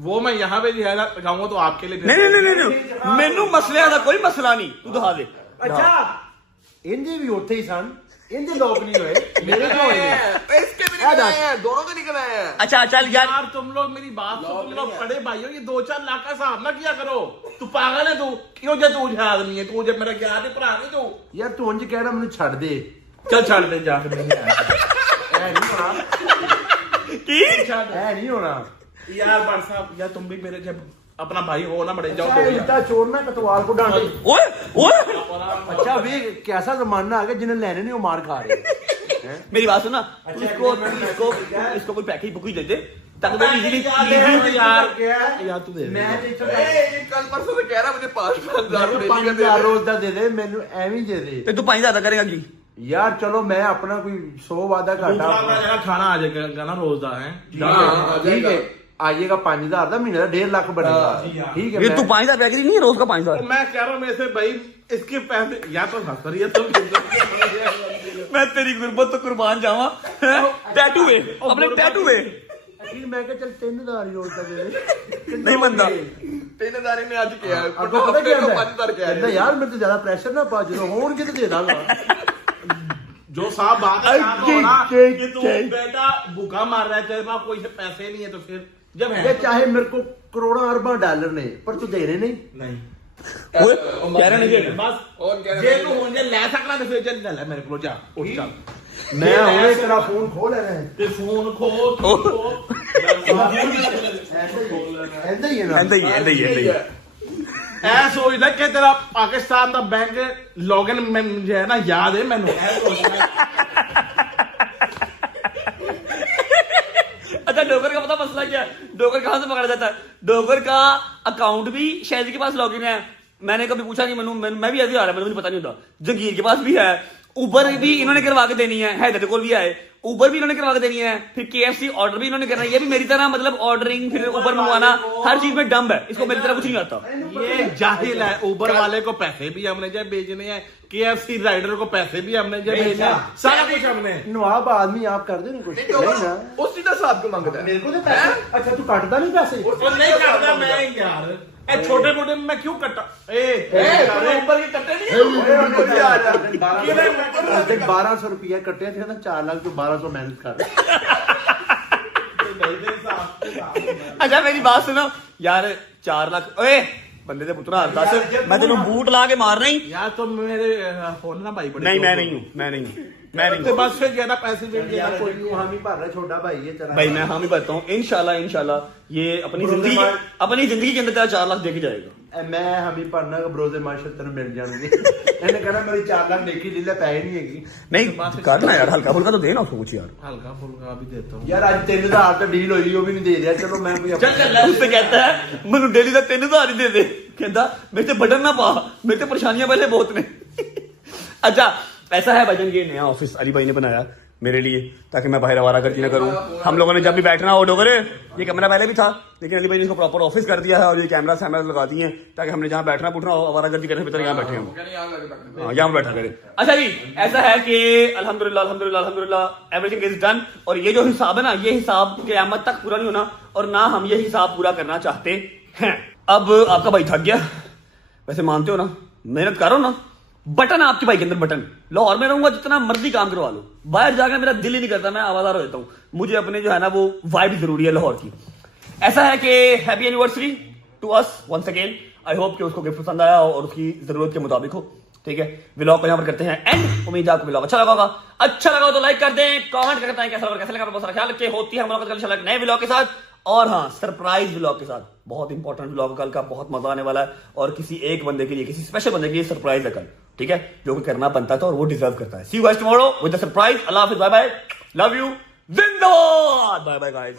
वो मैं यहाँ पे जो है ना दिखाऊंगा तो आपके लिए नहीं नहीं नहीं नहीं मेनू मसले का कोई मसला नहीं तू दिखा दे ਅੱਛਾ ਇਹਦੇ ਵੀ ਉੱਥੇ ਹੀ ਸਨ ਇਹਦੇ ਲੋਕ ਨਹੀਂ ਹੋਏ ਮੇਰੇ ਤੋਂ ਹੋਏ ਨੇ। इसके भी निकल आए हैं, दोनों के निकल आए हैं। अच्छा चल यार यार तुम लोग मेरी बात सुनो, तुम लोग बड़े भाई हो, ये 2-4 लाख का हिसाब ना किया करो। तू पागल है तू क्यों जे तू आदमी है तू जब मेरा क्या है भरा नहीं तू ਯਾਰ ਤੂੰ ਉਂਝ ਕਹਿਣਾ ਮੈਨੂੰ ਛੱਡ ਦੇ। चल छाड़ दे जा फिर ਐ ਨਹੀਂ ਹੋਣਾ की ਐ ਨਹੀਂ ਹੋਣਾ। यार बड़ साहब यार तुम भी मेरे जब अपना भाई हो ना बड़े जाओ ਅੱਛਾ दो यार। ਇੱਟਾ ਚੋਰਨਾ ਕਤਵਾਲ ਕੋ ਡਾਂਡੇ। ओए ओए अच्छा वे कैसा जमाना आ गया जिन्हें लेने नहीं वो मार खा रहे। मेरी बात सुन ना इसको कोई पैकेज बुक ही दे दे ताकि मैं इजीली यार तू दे मैं ये कल परसों से कह रहा मुझे 5,000 ਮੈਨੂੰ 5000 ਰੋਜ਼ ਦਾ ਦੇ ਦੇ ਮੈਨੂੰ ਐਵੇਂ ਹੀ ਦੇ ਦੇ। ਤੇ ਤੂੰ 5,000 ਦਾ ਕਰੇਗਾ ਕੀ यार चलो मैं अपना कोई 100 वादा घाटा जरा खाना आ जाएगा ना रोज का है ठीक है आइएगा 5000 का महीने का 1.5 लाख बनेगा ठीक है। ये तू 5,000 पैकेज नहीं है रोज का 5,000 तो मैं कह रहा हूँ मेरे से भाई इसके पैसे या तो हंस रही है तुम मैं तेरी गुरबत तो कुर्बान जावा टैटू है अपने टैटू है फिर मैं क्या चल 3000 ही रोज का दे दे नहीं बनता 3,000 ने आज किया है अब पता क्या है 5,000 किया कहता है यार मेरे से ज्यादा प्रेशर ना पा जो होंगे तो दे दांगा। जो साहब बात है अरे, हो ना के- कि तू के- बेटा भूखा मार रहा है तेरे पास कोई से पैसे नहीं है तो फिर जब ये है चाहे मेरे को करोड़ों अरबों डॉलर ने पर तू दे रहे नहीं। नहीं ओए कह रहे नहीं बस और कह जे रहे तू मुझे ले सकना तो फिर चल ले मेरे को जा उठ चल मैं हुए तेरा फोन खोल रहे हैं ते फोन खो ऐसा ही है ना। ऐसा ही है ऐ सोचदा कि तेरा पाकिस्तान का बैंक लॉगिन जो है ना याद है मैंने अच्छा डोगर का पता मसला क्या है डोगर कहाँ से पकड़ा जाता है डोगर का अकाउंट भी शायद के पास लॉगिन है मैंने कभी पूछा नहीं मैं भी ऐसे आ रहा है मुझे पता नहीं होता जंगीर के पास भी है उबर भी इन्होंने करवा के देनी है हैदर को भी आए उबर भी इन्होंने करवा के देनी है फिर KFC ऑर्डर भी इन्होंने करना है ये भी मेरी तरह मतलब ऑर्डरिंग फिर उबर मंगवाना हर चीज में डम्ब है इसको मेरी तरह कुछ नहीं आता ये जाहिल है उबर वाले को पैसे भी हमने जब भेजने हैं KFC राइडर को पैसे भी हमने जब भेजने हैं सारा कुछ हमने नवाब आदमी आप कर दे ना कुछ नहीं ना। उस सीधा साहब को मांगता है मेरे को तो पैसे अच्छा तू काटता नहीं पैसे वो नहीं करता मैं यार ए छोटे मोटे में मैं क्यों कटा ऊपर के कट्टे नहीं 1200 रुपया कटे थे ना 4 लाख तो 1200 मैनेज कर। अच्छा मेरी बात सुनो यार 4 लाख ओए बंदे से पुत्रा दस मैं तेनू बूट ला के मारना ही यार तो मेरे फोन ना भाई बड़े नहीं मैं नहीं हूँ तो बस फिर ज्यादा पैसे मिल गए यार कोई नहीं हम ही भर रहा छोटा भाई ये चला भाई मैं हम ही बताता हूँ इंशाल्लाह ये अपनी जिंदगी के अंदर 4 लाख दे के जाएगा मैं हम ही भरना बरोजे माशा तेन मिल जाएंगे इन्हें कहना मेरी 4 लाख देखी ले ले पैसे नहीं हैगी नहीं करना यार हल्का फुल्का तो देना उसको कुछ यार हल्का फुल्का भी देता हूँ यार आज 3000 तो डील हुई वो भी नहीं दे रहा चलो मैं कोई उससे कहता है मैनू डेली का 3,000 ही दे दे कहता मेरे से बटन ना पा मेरे से परेशानियां पहले बहुत ने अच्छा ऐसा है भाईजान ये नया ऑफिस अली भाई ने बनाया मेरे लिए ताकि मैं बाहर आवारागर्दी न करूं हम लोगों ने जब भी बैठना हो डोगरे ये कैमरा पहले भी था लेकिन अली भाई ने इसको प्रॉपर ऑफिस कर दिया है और ये कैमरा लगा दिए हैं ताकि हमने जहां बैठना उठना हो आवारागर्दी करने फिर यहाँ बैठे हम यहाँ बैठा करें। अच्छा जी ऐसा है कि अल्हम्दुलिल्लाह एवरीथिंग इज डन और ये जो हिसाब है ना ये हिसाब क़यामत तक पूरा नहीं होना और ना हम ये हिसाब पूरा करना चाहते हैं। अब आपका भाई थक गया वैसे मानते हो ना मेहनत करो ना बटन आपके भाई के अंदर बटन लाहौर में रहूंगा जितना मर्जी काम करवा लो बाहर जाकर मेरा दिल ही नहीं करता मैं आवाजार हो जाता हूँ मुझे अपने जो है ना वो वाइब जरूरी है लाहौर की। ऐसा है कि happy anniversary to us once again I hope कि उसको गिफ्ट पसंद आया और उसकी जरूरत के मुताबिक हो ठीक है, व्लॉग को यहाँ पर करते हैं एंड। उम्मीद है आपको व्लॉग अच्छा लगा होगा। अच्छा लगा तो लाइक कर दें, कमेंट करते हैं कैसा लगा बहुत सारा ख्याल रखें। होती है मुलाकात कल नए व्लॉग के साथ, और हाँ सरप्राइज व्लॉग के साथ। बहुत इंपॉर्टेंट व्लॉग कल का, बहुत मजा आने वाला है, और किसी एक बंदे के लिए, किसी स्पेशल बंदे के लिए सरप्राइज है कल, ठीक है, जो करना बनता था और वो डिजर्व करता है। See you guys tomorrow with the surprise. अल्लाह हाफिज, बाय बाय, लव यू, जिंदाबाद, बाय बाय गाइस।